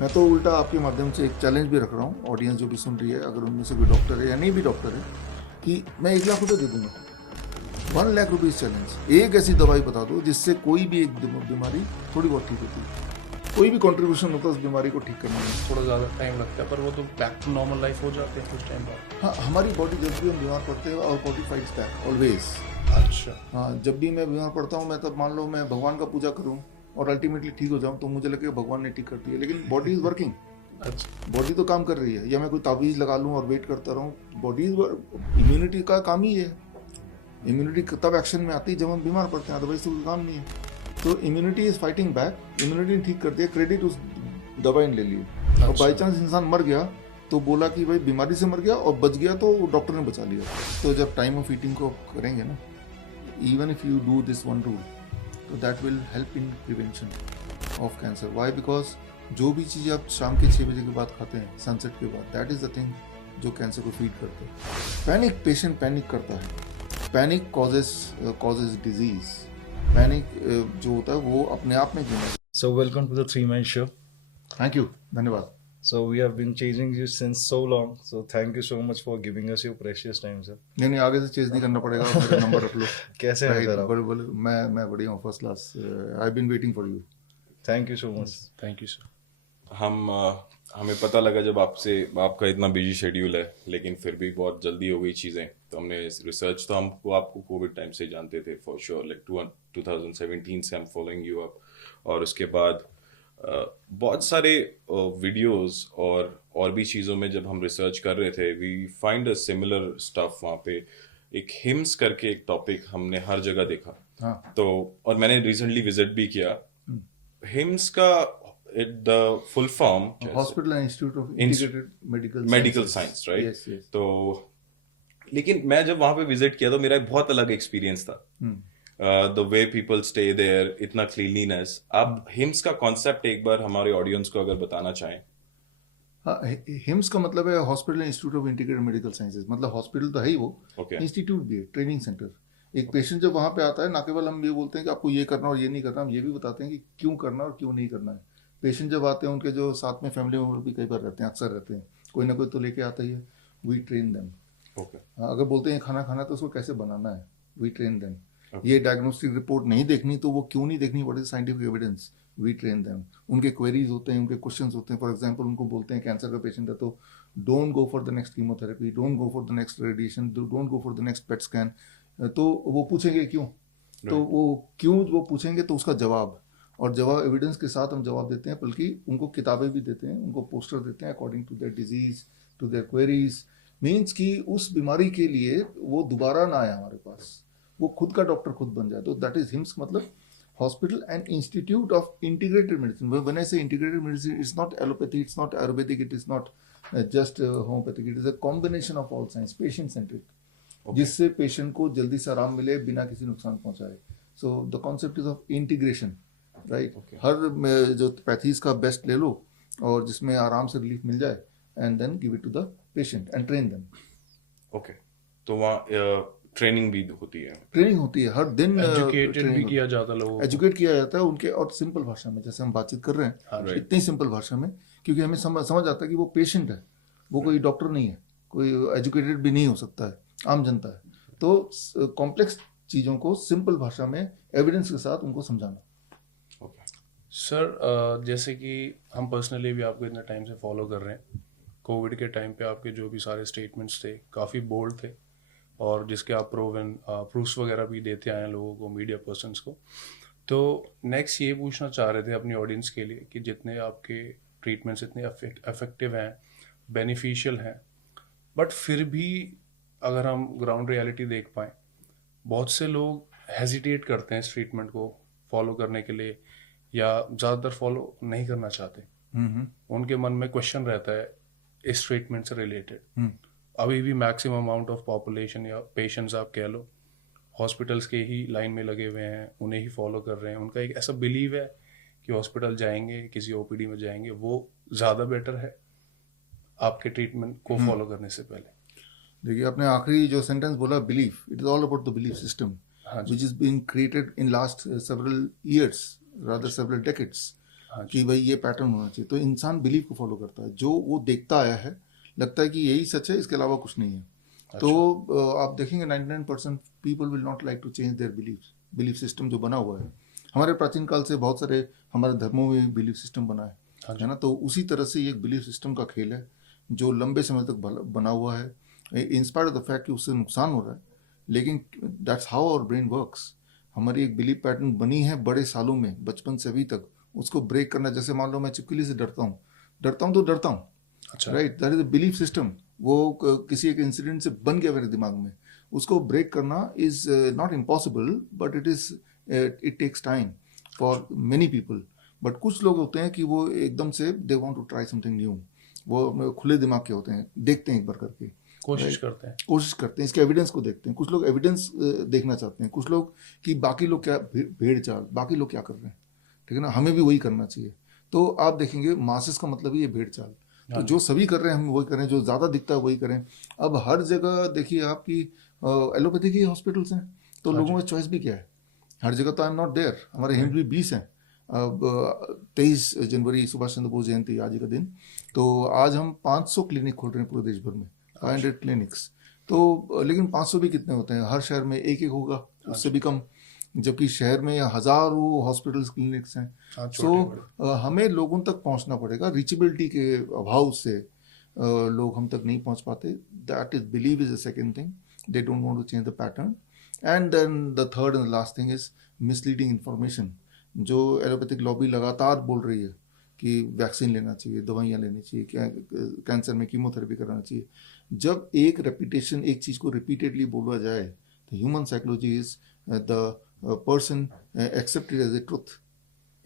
मैं तो उल्टा आपके माध्यम से एक चैलेंज भी रख रहा हूँ, ऑडियंस जो भी सुन रही है, अगर उनमें से कोई डॉक्टर है या नहीं भी डॉक्टर है, कि मैं 1 लाख रुपए दे दूंगा। 1 लाख रुपीज चैलेंज। एक ऐसी दवाई बता दो जिससे कोई भी एक बीमारी थोड़ी बहुत ठीक होती है, कोई भी कंट्रीब्यूशन होता है उस बीमारी को ठीक करने में। थोड़ा ज़्यादा टाइम लगता है, पर वो तो बैक टू नॉर्मल लाइफ हो जाते हैं कुछ टाइम बाद। हाँ, हमारी बॉडी जब भी हम बीमार पड़ते हैं और बॉडी फाइट्स बैक ऑलवेज। अच्छा। हाँ, जब भी मैं बीमार पड़ता हूँ, मैं तब मान लो मैं भगवान का पूजा करूँ और अल्टीमेटली ठीक हो जाऊँ, तो मुझे लगे भगवान ने ठीक कर दिया, लेकिन बॉडी इज वर्किंग। अच्छा। बॉडी तो काम कर रही है। या मैं कोई तावीज़ लगा लूँ और वेट करता रहूँ, बॉडी इम्यूनिटी का काम ही है। इम्यूनिटी तब एक्शन में आती है जब हम बीमार पड़ते हैं, अदरवाइज तो कोई काम नहीं है। तो immunity is fighting back, immunity ने ठीक कर दिया, क्रेडिट उस दवाई ने ले ली। और बाई चांस इंसान मर गया तो बोला कि भाई बीमारी से मर गया और बच गया तो डॉक्टर ने बचा लिया। तो जब टाइम ऑफ ईटिंग को करेंगे ना, even if you do this one rule, तो that will help in prevention of cancer. Why? Because जो भी चीज़ आप शाम के 6 बजे के बाद खाते हैं, सनसेट के बाद, दैट इज द थिंग जो कैंसर को फीड करते हैं। पैनिक, पेशेंट पैनिक करता है। Panic causes disease. पैनिक जो होता है वो अपने आप में गिना। So welcome to the Three Man Show. Thank you, धन्यवाद। So we have been chasing you since so long. So thank you so much for giving us your precious time, sir. नहीं, आगे से चेज नहीं करना पड़ेगा, मेरा number रख लो। कैसे हैं सर आप? बोले मैं बढ़िया हूँ, first class. I been waiting for you. Thank you so much. Thank you sir. हमें पता लगा जब आपका इतना बिजी शेड्यूल है, लेकिन फिर भी बहुत जल्दी हो गई चीज़ें, तो हमने रिसर्च तो आपको कोविड टाइम से जानते थे फॉर श्योर, लाइक 2017 से हम फॉलोइंग यू अप। और उसके बाद बहुत सारे वीडियोस और भी चीज़ों में जब हम रिसर्च कर रहे थे, we find a similar stuff. वहाँ पे एक हिम्स करके एक टॉपिक हमने हर जगह देखा। हाँ। तो और मैंने रिसेंटली विजिट भी किया। हिम्स का the full form hospital and institute of integrated medical science, right? Yes yes. तो लेकिन मैं जब वहां पे विजिट किया तो मेरा एक बहुत अलग एक्सपीरियंस था। The way people stay there, इतना क्लीनलीनेस। आप हिम्स का कॉन्सेप्ट एक बार हमारे ऑडियंस को अगर बताना चाहें। हाँ, हिम्स का मतलब है hospital institute of integrated medical sciences. मतलब हॉस्पिटल तो है ही वो, इंस्टीट्यूट भी है, ट्रेनिंग सेंटर। एक पेशेंट जब वहाँ पे आता है, ना केवल हम ये बोलते हैं कि आपको ये करना और ये नहीं करना, हम ये भी बताते हैं कि क्यों करना और क्यों नहीं करना है। पेशेंट जब आते हैं, उनके जो साथ में फैमिली मेम्बर भी कई बार रहते हैं, अक्सर रहते हैं, कोई ना कोई तो लेके आता ही है। We train them. अगर बोलते हैं खाना खाना तो उसको कैसे बनाना है, वी ट्रेन देम। ये डायग्नोस्टिक रिपोर्ट नहीं देखनी तो वो क्यों नहीं देखनी, what is scientific evidence, we train them. उनके क्वेरीज होते हैं, उनके क्वेश्चंस होते हैं। फॉर एग्जांपल, उनको बोलते हैं कैंसर का पेशेंट है तो don't go for the next chemotherapy, don't go for the next radiation, don't go for the next PET scan. तो वो पूछेंगे क्यों, तो वो क्यों वो पूछेंगे तो उसका जवाब, और जवाब एविडेंस के साथ हम जवाब देते हैं, बल्कि उनको किताबें भी देते हैं, उनको पोस्टर देते हैं according to their disease, to their queries. Means कि उस बीमारी के लिए वो दोबारा ना आए हमारे पास, वो खुद का डॉक्टर खुद बन जाए। तो दैट इज हिम्स, मतलब hospital and institute of integrated medicine. When I say integrated medicine, it's not allopathy, it's not ayurvedic, it is not just homeopathic, it is a combination of all science, patient centric, जिससे patient को जल्दी से आराम मिले बिना किसी नुकसान पहुंचाए। So the concept is of integration, right? हर जो पैथीज का बेस्ट ले लो और जिसमें आराम से रिलीफ मिल जाए, and then give it to the patient and train them. Okay, तो वहाँ ट्रेनिंग भी होती है? ट्रेनिंग होती है हर दिन। एजुकेटेड भी किया जाता है लोगों को, एजुकेट किया जाता है उनके, और सिंपल भाषा में, जैसे हम बातचीत कर रहे हैं, इतनी सिंपल भाषा में, क्योंकि हमें समझ आता है कि वो पेशेंट है, वो कोई डॉक्टर नहीं है, कोई एजुकेटेड भी नहीं हो सकता है, आम जनता है। तो कॉम्प्लेक्स चीज़ों को सिंपल भाषा में एविडेंस के साथ उनको समझाना। सर जैसे कि हम पर्सनली भी आपको इतने टाइम से फॉलो कर रहे हैं, कोविड के टाइम पे आपके जो भी सारे स्टेटमेंट्स थे काफ़ी बोल्ड थे, और जिसके आप प्रूफ्स वगैरह भी देते आए हैं लोगों को, मीडिया पर्सन्स को। तो नेक्स्ट ये पूछना चाह रहे थे अपनी ऑडियंस के लिए कि जितने आपके ट्रीटमेंट्स इतने इफेक्टिव हैं, बेनिफिशियल हैं, बट फिर भी अगर हम ग्राउंड रियलिटी देख पाएँ, बहुत से लोग हेजिटेट करते हैं इस ट्रीटमेंट को फॉलो करने के लिए, या ज़्यादातर फॉलो नहीं करना चाहते। उनके मन में क्वेश्चन रहता है इस ट्रीटमेंट से रिलेटेड। अभी भी मैक्सिमम अमाउंट ऑफ पॉपुलेशन या पेशेंट्स आप कह लो, हॉस्पिटल्स के ही लाइन में लगे हुए हैं, उन्हें ही फॉलो कर रहे हैं। उनका एक ऐसा बिलीव है कि हॉस्पिटल जाएंगे, किसी ओपीडी में जाएंगे, वो ज़्यादा बेटर है आपके ट्रीटमेंट को फॉलो करने से पहले। देखिए, आपने आखिरी जो सेंटेंस बोला, belief, it is all about the belief system, which is being created in last several years, rather several decades. हाँ जी। कि भाई ये पैटर्न होना चाहिए, तो इंसान बिलीव को फॉलो करता है, जो वो देखता आया है, लगता है कि यही सच है, इसके अलावा कुछ नहीं है। तो आप देखेंगे 99% people will not like to change their belief system जो बना हुआ है। हमारे प्राचीन काल से बहुत सारे हमारे धर्मों में बिलीफ सिस्टम बना है ना, तो उसी तरह से ये एक बिलीफ सिस्टम का खेल है जो लंबे समय तक बना हुआ है, इंस्पायर्ड ऑफ द फैक्ट कि उससे नुकसान हो रहा है, लेकिन that's how our brain works. हमारी एक बिलीफ पैटर्न बनी है बड़े सालों में, बचपन से अभी तक, उसको ब्रेक करना। जैसे मान लो मैं छिपकली से डरता हूँ तो डरता हूँ, अच्छा। Right, that is a belief system. वो किसी एक इंसिडेंट से बन गया मेरे दिमाग में, उसको ब्रेक करना is not impossible, but it takes time for many people. But कुछ लोग होते हैं कि वो एकदम से they want to try something new, वो खुले दिमाग के होते हैं, देखते हैं एक बार करके, कोशिश करते हैं। कोशिश करते हैं, इसके एविडेंस को देखते हैं। कुछ लोग एविडेंस देखना चाहते हैं, कुछ लोग कि बाकी लोग क्या भेड़ चाल, बाकी लोग क्या कर रहे हैं, ठीक है ना, हमें भी वही करना चाहिए। तो आप देखेंगे मासेस का मतलब ही ये भेड़ चाल, तो जो सभी कर रहे हैं हम वही करें, जो ज़्यादा दिखता है वही करें। अब हर जगह देखिए आपकी एलोपैथी की हॉस्पिटल्स हैं, तो लोगों में चॉइस भी क्या है, हर जगह तो आई एम नॉट देयर। हमारे हिंद भी 20 हैं। अब 23 जनवरी सुभाष चंद्र बोस जयंती आज ही का दिन, तो आज हम 500 क्लिनिक खोल रहे हैं पूरे देश भर में, 500 क्लिनिक्स। तो लेकिन 500 भी कितने होते हैं, हर शहर में एक एक होगा, उससे भी कम, जबकि शहर में हजारों हॉस्पिटल्स क्लिनिक्स हैं। सो हमें लोगों तक पहुंचना पड़ेगा, रीचेबिलिटी के अभाव से लोग हम तक नहीं पहुंच पाते। That is believe is a second thing, they don't want to change the pattern. And then the third and last thing is misleading information, जो एलोपैथिक लॉबी लगातार बोल रही है कि वैक्सीन लेना चाहिए, दवाइयाँ लेनी चाहिए, कैंसर में कीमोथेरेपी कराना चाहिए। जब एक रेपिटेशन, एक चीज़ को रिपीटेडली बोला जाए, तो human psychology is the person accept it as a truth.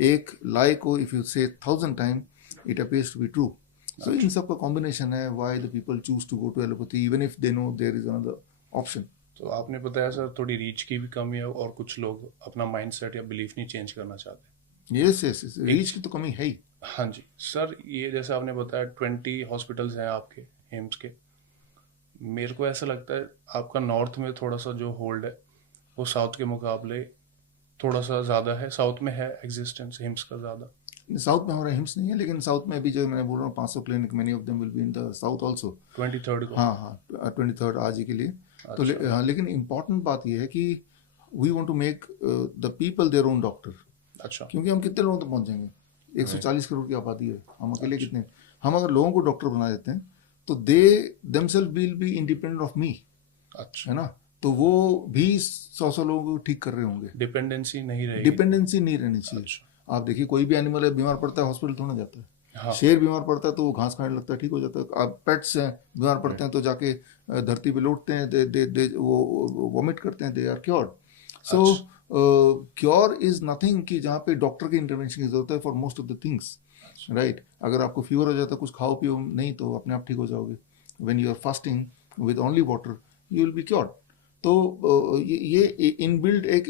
एक लाई को if you say 1000 time it appears to be true. So इन सब का कॉम्बिनेशन है why the people choose to go to allopathy even if they know there is another option. तो आपने बताया sir थोड़ी रीच की भी कमी है और कुछ लोग अपना माइंडसेट या बिलीफ नहीं चेंज करना चाहते। यस यस, रीच की तो कमी है ही। हाँ जी सर, ये जैसे आपने बताया 20 हॉस्पिटल्स हैं आपके एम्स के। मेरे को ऐसा लगता है आपका नॉर्थ में थोड़ा सा जो होल्ड है वो साउथ के मुकाबले थोड़ा सा ज़्यादा है। साउथ में है एग्जिस्टेंस हिम्स का ज़्यादा। साउथ में हमारा हिम्स नहीं है, लेकिन साउथ में अभी जो मैं बोल रहा हूँ 500 clinic, many of them will be in the south also. 23rd को। हाँ, 23rd आज ही के लिए। तो हाँ, लेकिन इम्पॉर्टेंट बात यह है कि we want to make the people their own doctor. अच्छा। क्योंकि हम कितने लोगों तक पहुंचेंगे, 140 करोड़ की आबादी है, हम अकेले कितने। हम अगर लोगों को डॉक्टर बना देते हैं तो they themselves will be independent of me, अच्छा, है ना, तो वो भी 100 लोगों को ठीक कर रहे होंगे। डिपेंडेंसी नहीं रहेगी। डिपेंडेंसी नहीं रहनी चाहिए। अच्छा। आप देखिए कोई भी एनिमल है, बीमार पड़ता है हॉस्पिटल थोड़ा जाता है। हाँ। शेर बीमार पड़ता है तो वो घास खाने लगता है, ठीक हो जाता है। आप पेट्स हैं बीमार पड़ते हैं तो जाके धरती पे लौटते हैं, दे वो वॉमिट करते हैं, they are cured. So cure is nothing कि जहाँ पे डॉक्टर के इंटरवेंशन की जरूरत है for most of the things, right. अगर आपको फीवर हो जाता है, कुछ खाओ पियो नहीं तो अपने आप ठीक हो जाओगे। When you are fasting with only water you will be cured. तो ये इनबिल्ड एक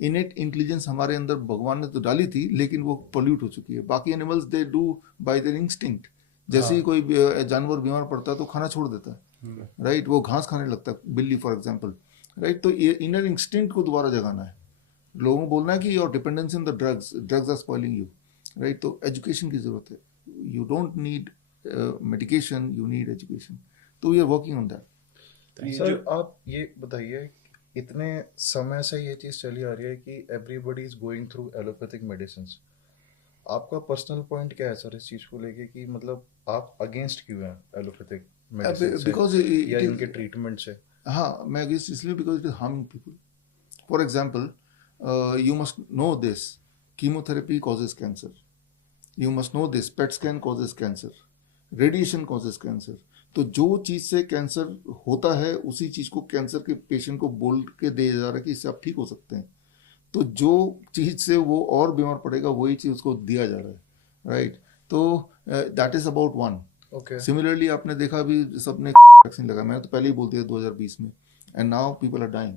इनेट इंटेलिजेंस हमारे अंदर भगवान ने तो डाली थी, लेकिन वो पोल्यूट हो चुकी है। बाकी animals they do by there instinct. जैसे ही कोई जानवर बीमार पड़ता है तो खाना छोड़ देता है, राइट, वो घास खाने लगता है, बिल्ली फॉर एग्जांपल, राइट। तो ये इनर इंस्टिंक्ट को दोबारा जगाना है। लोगों को बोलना है कि your dependence in the drugs are spoiling you, right. तो एजुकेशन की जरूरत है। You don't need medication, you need education. तो we are working on that. Sir आप ये बताइए, इतने समय से ये चीज़ चली आ रही है कि everybody is going through allopathic medicine. आपका पर्सनल पॉइंट क्या है सर इस चीज़ को लेके, कि मतलब आप अगेंस्ट क्यों हैं एलोपैथिक मेडिसिन से बिकॉज या इनके ट्रीटमेंट से? हाँ, मैं अगेंस्ट इसलिए because it is harming people. For example, you must know this, chemotherapy causes cancer. You must know this, PET scan causes cancer, radiation causes cancer. तो जो चीज़ से कैंसर होता है उसी चीज़ को कैंसर के पेशेंट को बोल के दिया जा रहा है कि इससे आप ठीक हो सकते हैं। तो जो चीज़ से वो और बीमार पड़ेगा वही चीज़ उसको दिया जा रहा है, राइट। तो that is about one. Okay. Similarly आपने देखा भी सबने वैक्सीन लगाया, मैंने तो पहले ही बोल दिया 2020 में, and now people are dying,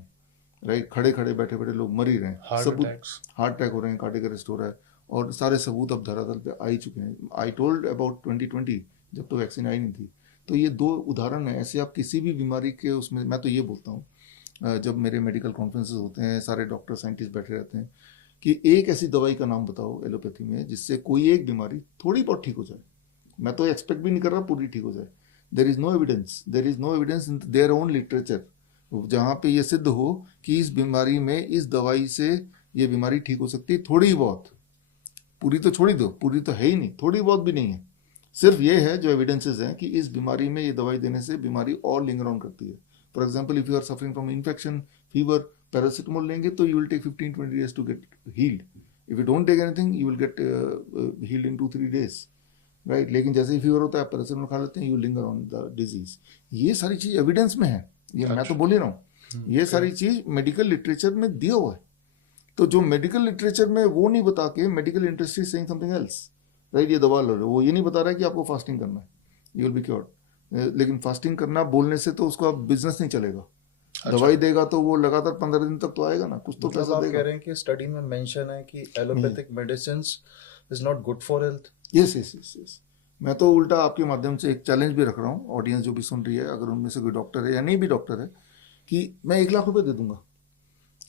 right. खड़े खड़े बैठे बैठे लोग मर ही रहे हैं, हार्ट अटैक हो रहे हैं, कार्डियक अरेस्ट हो रहा है, और सारे सबूत अब धरातल पे आ ही चुके हैं। आई टोल्ड अबाउट 2020 जब तो वैक्सीन आई नहीं थी। तो ये दो उदाहरण है ऐसे। आप किसी भी बीमारी के उसमें, मैं तो ये बोलता हूँ जब मेरे मेडिकल कॉन्फ्रेंसेस होते हैं, सारे डॉक्टर साइंटिस्ट बैठे रहते हैं, कि एक ऐसी दवाई का नाम बताओ एलोपैथी में जिससे कोई एक बीमारी थोड़ी बहुत ठीक हो जाए। मैं तो एक्सपेक्ट भी नहीं कर रहा पूरी ठीक हो जाए। There is no evidence in their own literature जहाँ पे ये सिद्ध हो कि इस बीमारी में इस दवाई से ये बीमारी ठीक हो सकती है थोड़ी बहुत। पूरी तो छोड़ ही दो, पूरी तो है ही नहीं, थोड़ी बहुत भी नहीं है। सिर्फ ये है जो एविडेंसेस हैं कि इस बीमारी में ये दवाई देने से बीमारी और लिंगर ऑन करती है। For example, if you are suffering from infection, fever, paracetamol लेंगे तो you will take 15-20 days to get healed. If you don't take anything you will get healed in 2-3 days, right. लेकिन जैसे ही fever होता है paracetamol खा लेते हैं, you linger on the disease. ये सारी चीज एविडेंस में है, ये मैं तो बोल ही रहा हूँ। ये सारी चीज मेडिकल लिटरेचर में दिया हुआ है। तो जो मेडिकल लिटरेचर में वो नहीं बता के medical industry saying something else, right. ये दवा लो, वो ये नहीं बता रहा है कि आपको फास्टिंग करना है, यू विल बी क्योर्ड। लेकिन फास्टिंग करना बोलने से तो उसका बिजनेस नहीं चलेगा। दवाई देगा तो वो लगातार 15 दिन तक तो आएगा ना, कुछ तो मतलब पैसा आप देगा। कह रहे हैं कि स्टडी में मेंशन है कि allopathic medicines is not good for health. Yes. मैं तो उल्टा आपके माध्यम से एक चैलेंज भी रख रहा हूँ, ऑडियंस जो भी सुन रही है, अगर उनमें से कोई डॉक्टर है या नहीं भी डॉक्टर है, कि मैं 1 लाख रुपए दे दूंगा,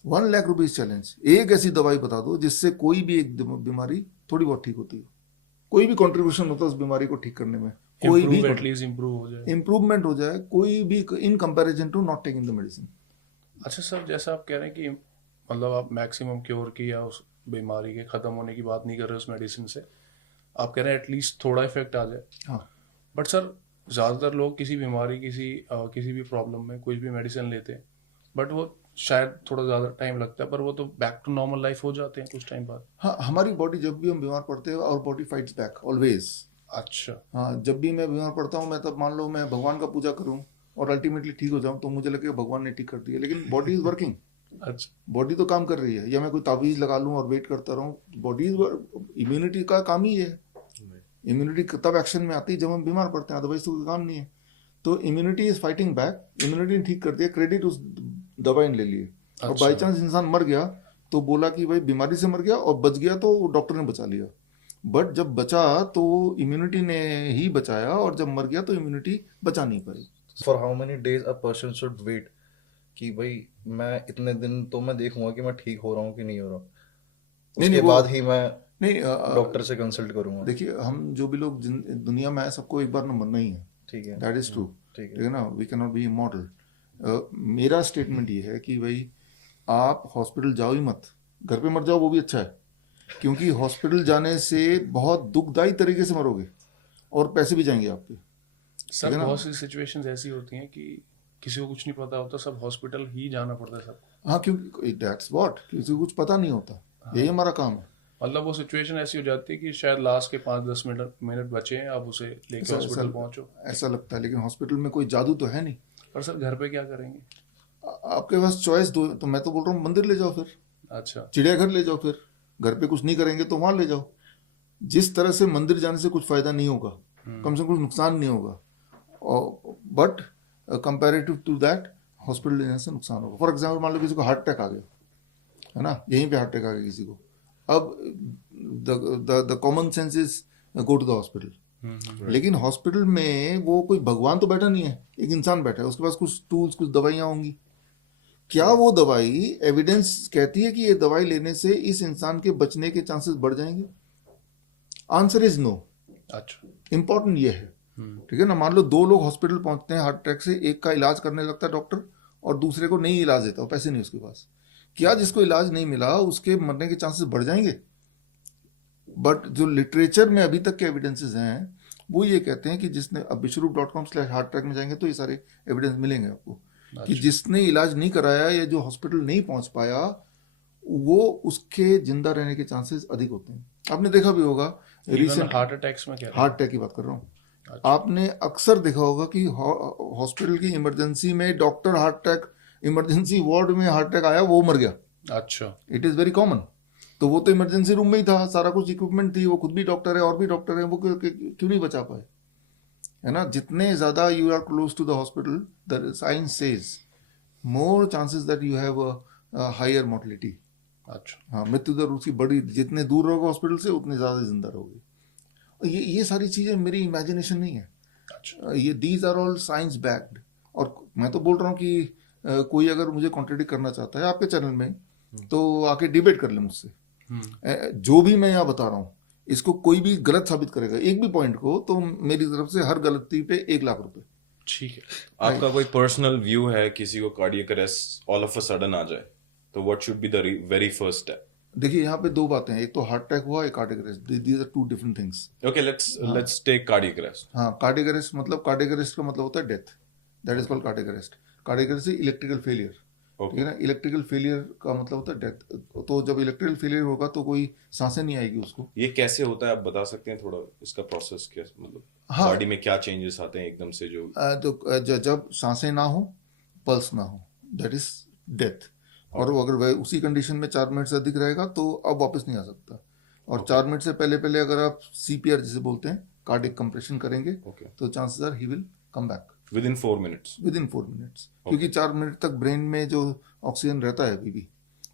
1 लाख रुपीज चैलेंज। एक ऐसी दवाई बता दो जिससे कोई भी एक बीमारी थोड़ी बहुत ठीक होती हो, कोई भी कंट्रीब्यूशन होता है उस बीमारी को ठीक करने में, कोई भी एटलीस्ट इम्प्रूवमेंट हो जाए, कोई भी, in comparison to not taking the medicine. अच्छा सर, जैसा आप कह रहे हैं कि मतलब आप मैक्सिमम क्योर की या उस बीमारी के ख़त्म होने की बात नहीं कर रहे उस मेडिसिन से, आप कह रहे हैं एटलीस्ट थोड़ा इफेक्ट आ जाए। हाँ। बट सर ज़्यादातर लोग किसी बीमारी, किसी भी प्रॉब्लम में कोई भी मेडिसिन लेते हैं, बट वो शायद थोड़ा ज़्यादा टाइम लगता है, पर वो तो बैक टू नॉर्मल लाइफ हो जाते हैं कुछ टाइम बाद। हाँ, हमारी बॉडी जब भी हम बीमार पड़ते हैं और बॉडी फाइट्स बैक ऑलवेज। अच्छा। हाँ, जब भी मैं बीमार पड़ता हूँ, मैं तब मान लो मैं भगवान का पूजा करूँ और अल्टीमेटली ठीक हो जाऊँ तो मुझे लगेगा भगवान ने ठीक कर दिया, लेकिन बॉडी इज वर्किंग। अच्छा। बॉडी तो काम कर रही है। या मैं कोई ताबीज लगा लूँ और वेट करता रहूँ, बॉडी इम्यूनिटी का काम ही है। इम्यूनिटी तब एक्शन में आती है जब हम बीमार पड़ते हैं, अदरवाइज तो कोई काम नहीं है। तो immunity is fighting back, immunity ने ठीक कर दिया, क्रेडिट उस दवाई ने ले लिए। और बाई चांस इंसान मर गया तो बोला कि भाई बीमारी से मर गया, और बच गया तो डॉक्टर ने बचा लिया। बट जब बचा तो इम्यूनिटी ने ही बचाया, और जब मर गया तो इम्यूनिटी बचा नहीं पाई। For how many days a person should wait कि भाई मैं इतने दिन तो मैं देखूंगा कि मैं ठीक हो रहा हूँ कि नहीं हो रहा, उसके बाद ही मैं नहीं डॉक्टर से कंसल्ट करूंगा। देखिए, हम जो भी लोग दुनिया में आए सबको एक बार न मरना ही है, ठीक है, दैट इज ट्रू, ठीक है ना। We can not be immortal. मेरा स्टेटमेंट ये है कि भाई आप हॉस्पिटल जाओ ही मत, घर पे मर जाओ वो भी अच्छा है, क्योंकि हॉस्पिटल जाने से बहुत दुखदाई तरीके से मरोगे और पैसे भी जाएंगे आपके। सर बहुत सी सिचुएशंस ऐसी होती हैं कि किसी को कुछ नहीं पता होता, सब हॉस्पिटल ही जाना पड़ता है सबको। हाँ, क्योंकि दैट्स व्हाट, किसी को कुछ पता नहीं होता, यही हमारा काम है। मतलब वो सिचुएशन ऐसी हो जाती है कि शायद लास्ट के 5-10 मिनट बचे हैं, आप उसे लेकर हॉस्पिटल पहुंचो, ऐसा लगता है। लेकिन हॉस्पिटल में कोई जादू तो है नहीं। पर सर घर पे क्या करेंगे? आपके पास चॉइस दो, तो मैं तो बोल रहा हूँ मंदिर ले जाओ, फिर अच्छा, चिड़ियाघर ले जाओ, फिर घर पे कुछ नहीं करेंगे तो वहां ले जाओ। जिस तरह से मंदिर जाने से कुछ फायदा नहीं होगा, कम से कम कुछ नुकसान नहीं होगा, but comparative to that hospital लेने से नुकसान होगा। फॉर एग्जाम्पल, मान लो किसी को हार्ट अटैक आ गया, है ना, यहीं पे हार्ट अटैक आ गया किसी को, अब the common sense is go to the hospital. लेकिन हॉस्पिटल में वो कोई भगवान तो बैठा नहीं है, एक इंसान बैठा है, उसके पास कुछ टूल्स, कुछ दवाइयाँ होंगी। क्या वो दवाई, एविडेंस कहती है कि ये दवाई लेने से इस इंसान के बचने के चांसेस बढ़ जाएंगे? Answer is no. अच्छा, इंपॉर्टेंट ये है, ठीक है ना। मान लो 2 लोग हॉस्पिटल पहुंचते हैं हार्ट अटैक से, एक का इलाज करने लगता है डॉक्टर और दूसरे को नहीं इलाज देता, पैसे नहीं उसके पास। क्या जिसको इलाज नहीं मिला उसके मरने के चांसेस बढ़ जाएंगे? बट जो लिटरेचर में अभी तक के एविडेंसेस हैं वो ये कहते हैं कि जिसने, अब विश्वरूप.com/हार्ट अटैक में जाएंगे तो ये सारे एविडेंस मिलेंगे आपको, कि जिसने इलाज नहीं कराया या जो हॉस्पिटल नहीं पहुंच पाया, वो उसके जिंदा रहने के चांसेस अधिक होते हैं। आपने देखा भी होगा, रिसेंट हार्ट अटैक्स में क्या, हार्ट अटैक की बात कर रहा हूँ, आपने अक्सर देखा होगा कि हॉस्पिटल की इमरजेंसी में doctor heart attack, emergency ward में हार्ट अटैक आया, वो मर गया। अच्छा, इट इज वेरी कॉमन। तो वो तो इमरजेंसी रूम में ही था, सारा कुछ इक्विपमेंट थी, वो खुद भी डॉक्टर है और भी डॉक्टर है, वो क्यों नहीं बचा पाए, है ना। जितने ज्यादा you are close to the hospital, the science says more chances that you have a higher mortality. अच्छा, हाँ, मृत्यु दर उसकी बड़ी, जितने दूर रहोगे हॉस्पिटल से उतने ज्यादा जिंदा रहोगे। ये सारी चीजें मेरी इमेजिनेशन नहीं है। अच्छा, ये these are all science backed. और मैं तो बोल रहा हूँ कि कोई अगर मुझे कॉन्ट्रडिक्ट करना चाहता है आपके चैनल में, तो आके डिबेट कर ले मुझसे, जो भी मैं यहाँ बता रहा हूँ इसको कोई भी गलत साबित करेगा एक भी पॉइंट को तो मेरी तरफ से हर गलती पे 1 लाख रुपए। ठीक है। आपका कोई पर्सनल व्यू है किसी को cardiac arrest all of a sudden आ जाए तो what should be the very first step? देखिए यहाँ पे 2 बातें हैं, एक तो हार्ट अटैक हुआ, एक cardiac arrest, these are 2 different things. Okay, let's take cardiac arrest. हाँ, कार्डियक अरेस्ट मतलब कार्डियक अरेस्ट का मतलब होता है death, that is called cardiac arrest. Cardiac arrest is electrical failure, ठीक है ना। इलेक्ट्रिकल फेलियर का मतलब होता है डेथ। तो जब इलेक्ट्रिकल फेलियर होगा तो कोई सांसें नहीं आएगी उसको। ये कैसे होता है आप बता सकते हैं थोड़ा इसका प्रोसेस क्या, मतलब हाँ, बॉडी में क्या चेंजेस आते हैं एकदम से जो जब सांसें ना हो, पल्स ना हो, दैट इज डेथ। और वो अगर वह उसी कंडीशन में 4 मिनट से अधिक रहेगा तो अब वापस नहीं आ सकता। और 4 मिनट से पहले पहले अगर आप CPR जिसे बोलते हैं, कार्डियक कंप्रेशन करेंगे तो chances are he will come back within 4 minutes. क्योंकि 4 मिनट तक ब्रेन में जो ऑक्सीजन रहता है अभी भी,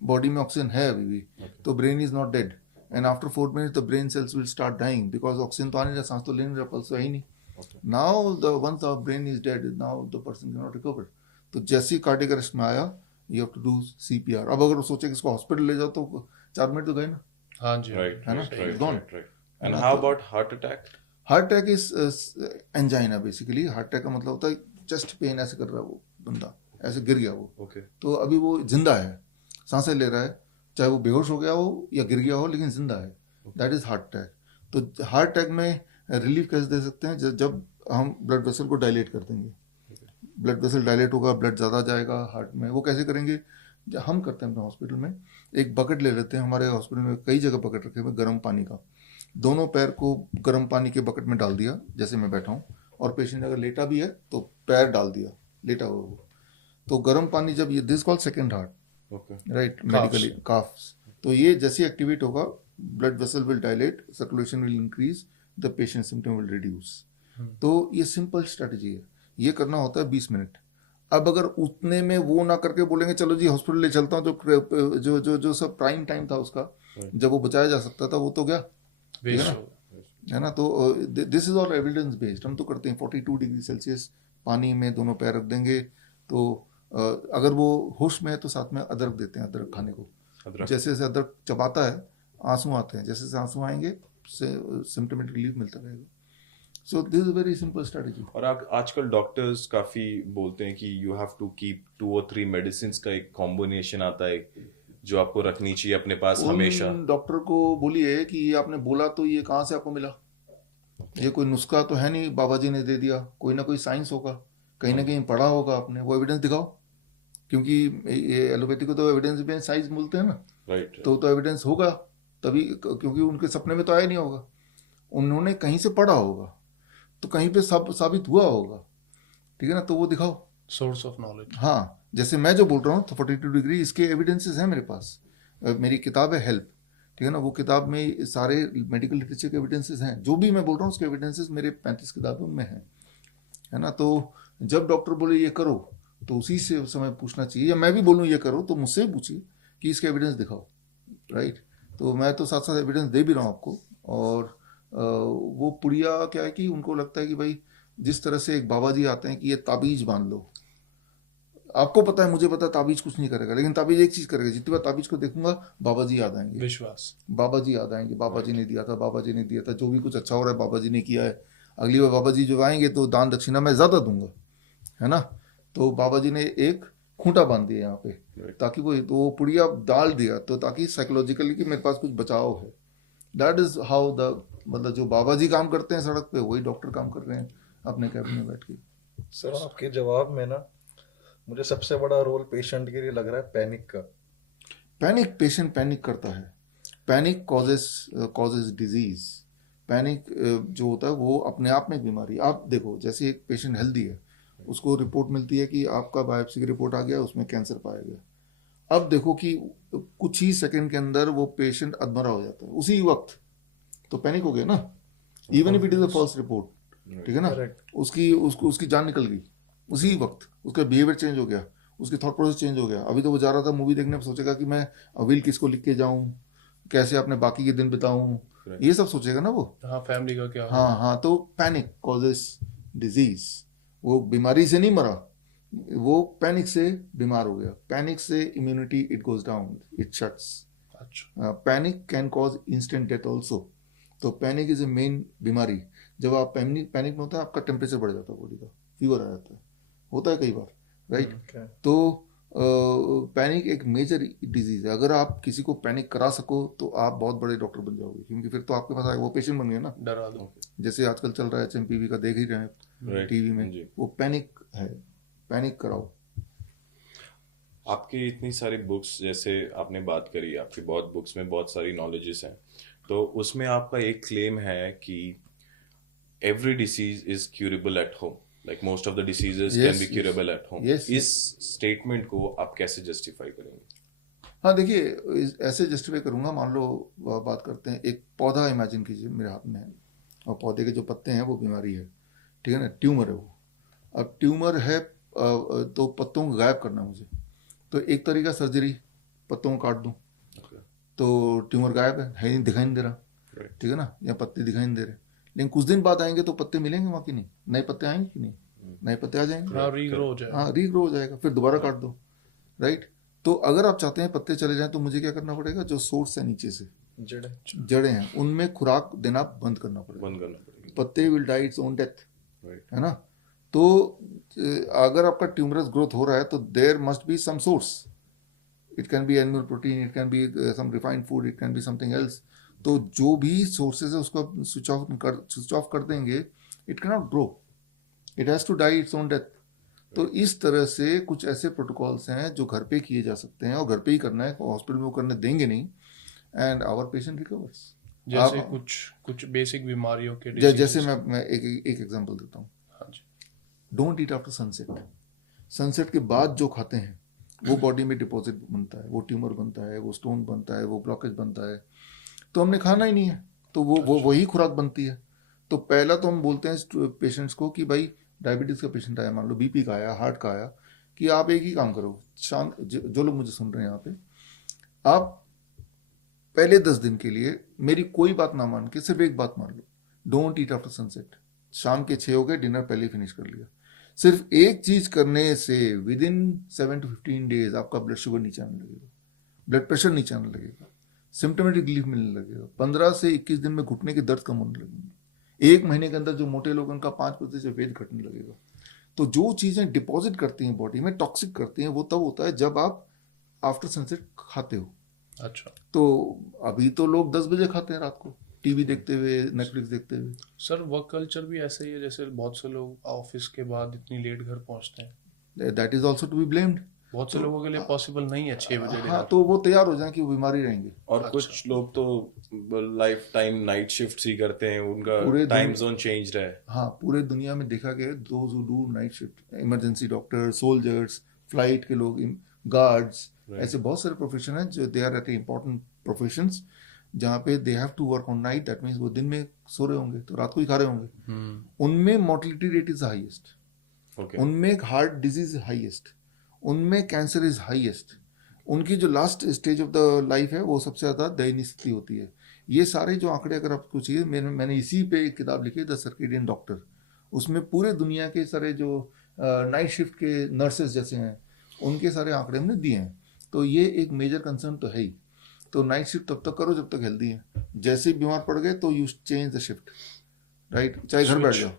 बॉडी में ऑक्सीजन है अभी भी, तो brain is not dead. And after 4 minutes the brain cells will start dying because oxygen तो आ नहीं रहा, सांस तो ले नहीं रहा, पल्स तो है ही नहीं। Now the once the brain is dead, now the person can not recover. तो जैसे ही कार्डियक अरेस्ट में आया, you have to do CPR। अब अगर वो सोचे कि इसको हॉस्पिटल ले जाओ तो 4 मिनट तो गए ना। हाँ जी, राइट है ना, gone. And how about heart attack? Heart attack is angina basically. Heart attack का मतलब होता है चेस्ट पेन ऐसे कर रहा है वो बंदा, ऐसे गिर गया वो। ओके। तो अभी वो जिंदा है, सांसें ले रहा है, चाहे वो बेहोश हो गया हो या गिर गया हो, लेकिन जिंदा है, दैट इज हार्ट अटैक। तो हार्ट अटैक में रिलीफ कैसे दे सकते हैं? जब हम ब्लड वेसल को डायलेट कर देंगे, ब्लड वेसल डायलेट होगा, ब्लड ज़्यादा जाएगा हार्ट में। वो कैसे करेंगे? हम करते हैं अपने हॉस्पिटल में, एक बकेट ले लेते हैं, हमारे हॉस्पिटल में कई जगह बकेट रखे हुए गर्म पानी का, दोनों पैर को गर्म पानी के बकेट में डाल दिया जैसे मैं बैठा हूँ, और पेशेंट अगर लेटा भी है तो पैर डाल दिया लेटा हुआ वो। तो गर्म पानी जब ये this called second heart, right, medically carbs. तो ये जैसे एक्टिवेट होगा, blood vessel will dilate, circulation will increase, the patient symptom will reduce. तो ये सिंपल स्ट्रेटजी है, ये करना होता है 20 मिनट। अब अगर उतने में वो ना करके बोलेंगे चलो जी हॉस्पिटल ले चलता हूँ, जो सब प्राइम टाइम था उसका, जब वो बचाया जा सकता था, वो तो गया, है ना। तो this is all evidence based. हम तो करते हैं 42 डिग्री सेल्सियस पानी में दोनों पैर रख देंगे, तो अगर वो होश में है तो साथ में अदरक देते हैं, अदरक खाने को। जैसे जैसे अदरक चबाता है आंसू आते हैं, जैसे जैसे आंसू आएंगे सिम्टमेटिक रिलीफ मिलता रहेगा। So this is very simple strategy. और आजकल डॉक्टर्स काफी बोलते हैं कि you have to keep 2 or 3 medicine का एक कॉम्बिनेशन आता है जो आपको रखनी चाहिए अपने पास हमेशा। डॉक्टर को बोलिए कि ये आपने बोला तो ये कहाँ से आपको मिला? ये कोई नुस्खा तो है नहीं बाबा जी ने दे दिया, कोई ना कोई साइंस होगा, कहीं ना कहीं पढ़ा होगा आपने, वो एविडेंस दिखाओ। क्योंकि ये एलोपैथी को तो एविडेंस बेस्ड साइंस बोलते हैं ना, राइट। तो एविडेंस होगा तभी, क्योंकि उनके सपने में तो आया नहीं होगा, उन्होंने कहीं से पढ़ा होगा, तो कहीं पे सब साबित हुआ होगा, ठीक है ना, तो वो दिखाओ, सोर्स ऑफ नॉलेज। हाँ, जैसे मैं जो बोल रहा हूँ 42 डिग्री, इसके एविडेंसेस हैं मेरे पास। मेरी किताब है हेल्प, ठीक है ना, वो किताब में सारे मेडिकल लिटरेचर के एविडेंसेस हैं, जो भी मैं बोल रहा हूँ उसके एविडेंसेस मेरे 35 किताबों में हैं, है ना। तो जब डॉक्टर बोले ये करो तो उसी से समय पूछना चाहिए, या मैं भी बोलूँ ये करो तो मुझसे पूछिए कि इसके एविडेंस दिखाओ, राइट। तो मैं तो साथ साथ एविडेंस दे भी रहा हूँ आपको। और वो पुड़िया क्या है कि उनको लगता है कि भाई जिस तरह से एक बाबा जी आते हैं कि ये ताबीज बांध लो, आपको पता है, मुझे पता है ताबीज कुछ नहीं करेगा, लेकिन ताबीज एक चीज करेगा, जितनी बार ताबीज को देखूंगा बाबा जी याद आएंगे, विश्वास, बाबा जी याद आएंगे, बाबा जी ने दिया था, बाबा जी ने दिया था, जो भी कुछ अच्छा हो रहा है बाबा जी ने किया है, अगली बार बाबा जी जो आएंगे तो दान दक्षिणा मैं ज्यादा दूंगा, है ना। तो बाबा जी ने एक खूंटा बांध दिया यहाँ पे, ताकि वो पुड़िया डाल दिया, तो ताकि साइकोलॉजिकली कि मेरे पास कुछ बचाव है। दैट इज हाउ द, मतलब जो बाबा जी काम करते हैं सड़क पे, वही डॉक्टर काम कर रहे हैं अपने कैबिन में बैठ के। सर आपके जवाब में ना मुझे सबसे बड़ा रोल पेशेंट के लिए लग रहा है पैनिक का। पैनिक, पेशेंट पैनिक करता है, पैनिक कॉजेज डिजीज। पैनिक जो होता है वो अपने आप में बीमारी। आप देखो, जैसे एक पेशेंट हेल्दी है, उसको रिपोर्ट मिलती है कि आपका बायोप्सी की रिपोर्ट आ गया, उसमें कैंसर पाया गया। अब देखो कि कुछ ही सेकंड के अंदर वो पेशेंट अधमरा हो जाता है उसी वक्त, तो पैनिक हो गया ना, even if it is a false report, ठीक है ना। उसकी जान निकल गई उसी वक्त, उसका बिहेवियर चेंज हो गया, उसकी थॉट प्रोसेस चेंज हो गया। अभी तो वो जा रहा था मूवी देखने, सोचेगा कि मैं विल किसको लिख के जाऊं, कैसे अपने बाकी के दिन बिताऊं, ये सब सोचेगा ना वो। हाँ, फैमिली का क्या। हाँ, तो पैनिक कॉजेस डिजीज। वो बीमारी से नहीं मरा, वो पैनिक से बीमार हो गया। पैनिक से immunity it goes down, it shuts. अच्छा। Panic can cause instant death also. तो पैनिक इज ए मेन बीमारी। जब आप पैनिक में होता है, आपका टेम्परेचर बढ़ जाता है, बॉडी का फीवर आ जाता है, होता है कई बार, राइट। Okay. तो पैनिक एक मेजर डिजीज है। अगर आप किसी को पैनिक करा सको तो आप बहुत बड़े डॉक्टर बन जाओगे, क्योंकि फिर तो आपके पास आएगा, वो पेशेंट बन गया ना। डरा दो। जैसे आजकल चल रहा है HMPV का, देख ही रहे हैं Right. टीवी में, जी। वो पैनिक है, पैनिक कराओ। आपकी इतनी सारी बुक्स, जैसे आपने बात करी, आपकी बहुत बुक्स में बहुत सारी नॉलेजेस हैं, तो उसमें आपका एक क्लेम है कि every disease is curable at home, like most of the diseases can be curable at home. इस स्टेटमेंट को आप कैसे जस्टिफाई करेंगे? हाँ देखिए, ऐसे जस्टिफाई करूंगा। मान लो बात करते हैं, एक पौधा इमेजिन कीजिए मेरे हाथ में है, और पौधे के जो पत्ते हैं वो बीमारी है, ठीक है ना, ट्यूमर है वो। अब ट्यूमर है, तो पत्तों को गायब करना है मुझे, तो एक तरीका सर्जरी, पत्तों को काट दूं, तो ट्यूमर गायब है नहीं, दिखाई नहीं दे रहा, ठीक है ना, या पत्ते दिखाई नहीं दे रहे। लेकिन कुछ दिन बाद आएंगे तो पत्ते मिलेंगे वहाँ की नहीं, नए पत्ते आएंगे कि नहीं, नए पत्ते आ जाएंगे, हाँ, रीग्रो हो जाएगा। हाँ रीग्रो हो जाएगा, फिर दोबारा काट दो, राइट। तो अगर आप चाहते हैं पत्ते चले जाएं, तो मुझे क्या करना पड़ेगा, जो सोर्स है नीचे से जड़ें हैं, उनमें खुराक देना बंद करना पड़ेगा। पत्ते will die its own death, है ना। तो अगर आपका ट्यूमरस ग्रोथ हो रहा है, तो there must be some source. It can be animal protein, it can be some refined food, it can be something else. तो जो भी सोर्सेज है उसको स्विच ऑफ कर देंगे, it can not grow, it has to die its own death. तो इस तरह से कुछ ऐसे प्रोटोकॉल्स हैं जो घर पे किए जा सकते हैं, और घर पे ही करना है, हॉस्पिटल में वो करने देंगे नहीं, एंड आवर पेशेंट रिकवर्स। जैसे कुछ बेसिक बीमारियों के जैसे मैं एक एग्जांपल देता हूँ। हाँ जी। Don't eat after sunset. Sunset के बाद जो खाते हैं वो बॉडी में डिपॉजिट बनता है, वो ट्यूमर बनता है, वो स्टोन बनता है, वो ब्लॉकेज बनता है, तो हमने खाना ही नहीं है, तो वो वही खुराक बनती है। तो पहला तो हम बोलते हैं पेशेंट्स को कि भाई, डायबिटीज़ का पेशेंट आया, मान लो बीपी का आया, हार्ट का आया, कि आप एक ही काम करो, शाम जो लोग मुझे सुन रहे हैं यहाँ पे, आप पहले 10 दिन के लिए मेरी कोई बात ना मान के सिर्फ एक बात मान लो, डोंट ईट आफ्टर सनसेट। शाम के 6 हो गए, डिनर पहले फिनिश कर लिया। सिर्फ एक चीज करने से विद इन 7 to 15 डेज आपका ब्लड शुगर नीचे आने लगेगा, ब्लड प्रेशर नीचे आने लगेगा, सिम्टोमेटिक रिलीफ मिलने लगेगा, 15 से 21 दिन में घुटने के दर्द कम होने लगेंगे, 1 महीने के अंदर जो मोटे लोग उनका 5% वेट घटने लगेगा। तो जो चीजें डिपॉजिट करती हैं बॉडी में, टॉक्सिक करती हैं, वो तब होता है जब आप आफ्टर सनसेट खाते हो। अच्छा। तो अभी तो लोग 10 बजे खाते हैं रात को, टीवी देखते हुए, नेटफ्लिक्स देखते हुए। सर, वर्क कल्चर भी ऐसा ही है, जैसे बहुत से लोग ऑफिस के बाद इतनी लेट घर पहुंचते हैं। That is also to be blamed. बहुत से लोगों के लिए पॉसिबल नहीं है 6 बजे हाँ, dinner। तो वो तैयार हो जाए कि वो बीमारी रहेंगे। और कुछ लोग तो लाइफ टाइम नाइट शिफ्ट ही करते हैं, उनका टाइम जोन चेंज रहा है। हाँ, पूरे दुनिया में देखा गया, those who do night shift, emergency doctor, soldiers, flight के लोग, गार्ड्स, ऐसे बहुत सारे प्रोफेशन हैं जो they are at important professions, जहाँ पे they have to work on night. That means वो दिन में सो रहे होंगे तो रात को ही खा रहे होंगे। उनमें मोर्टिलिटी रेट इज हाईएस्ट, उनमें हार्ट डिजीज हाईएस्ट, उनमें कैंसर इज हाईएस्ट, उनकी जो last stage of the life है वो सबसे ज़्यादा दयनीय स्थिति होती है। ये सारे जो आंकड़े अगर आपको चाहिए, मैंने इसी पे एक किताब लिखी है, द सर्केडियन डॉक्टर। उसमें पूरे दुनिया के सारे जो नाइट शिफ्ट के नर्सेज जैसे हैं, उनके सारे आंकड़े हमने दिए हैं। तो ये एक मेजर कंसर्न तो है ही। तो नाइट शिफ्ट तब तक करो जब तक हेल्दी है, जैसे ही बीमार पड़ गए तो you change the shift, right. चाहे घर बैठ जाओ,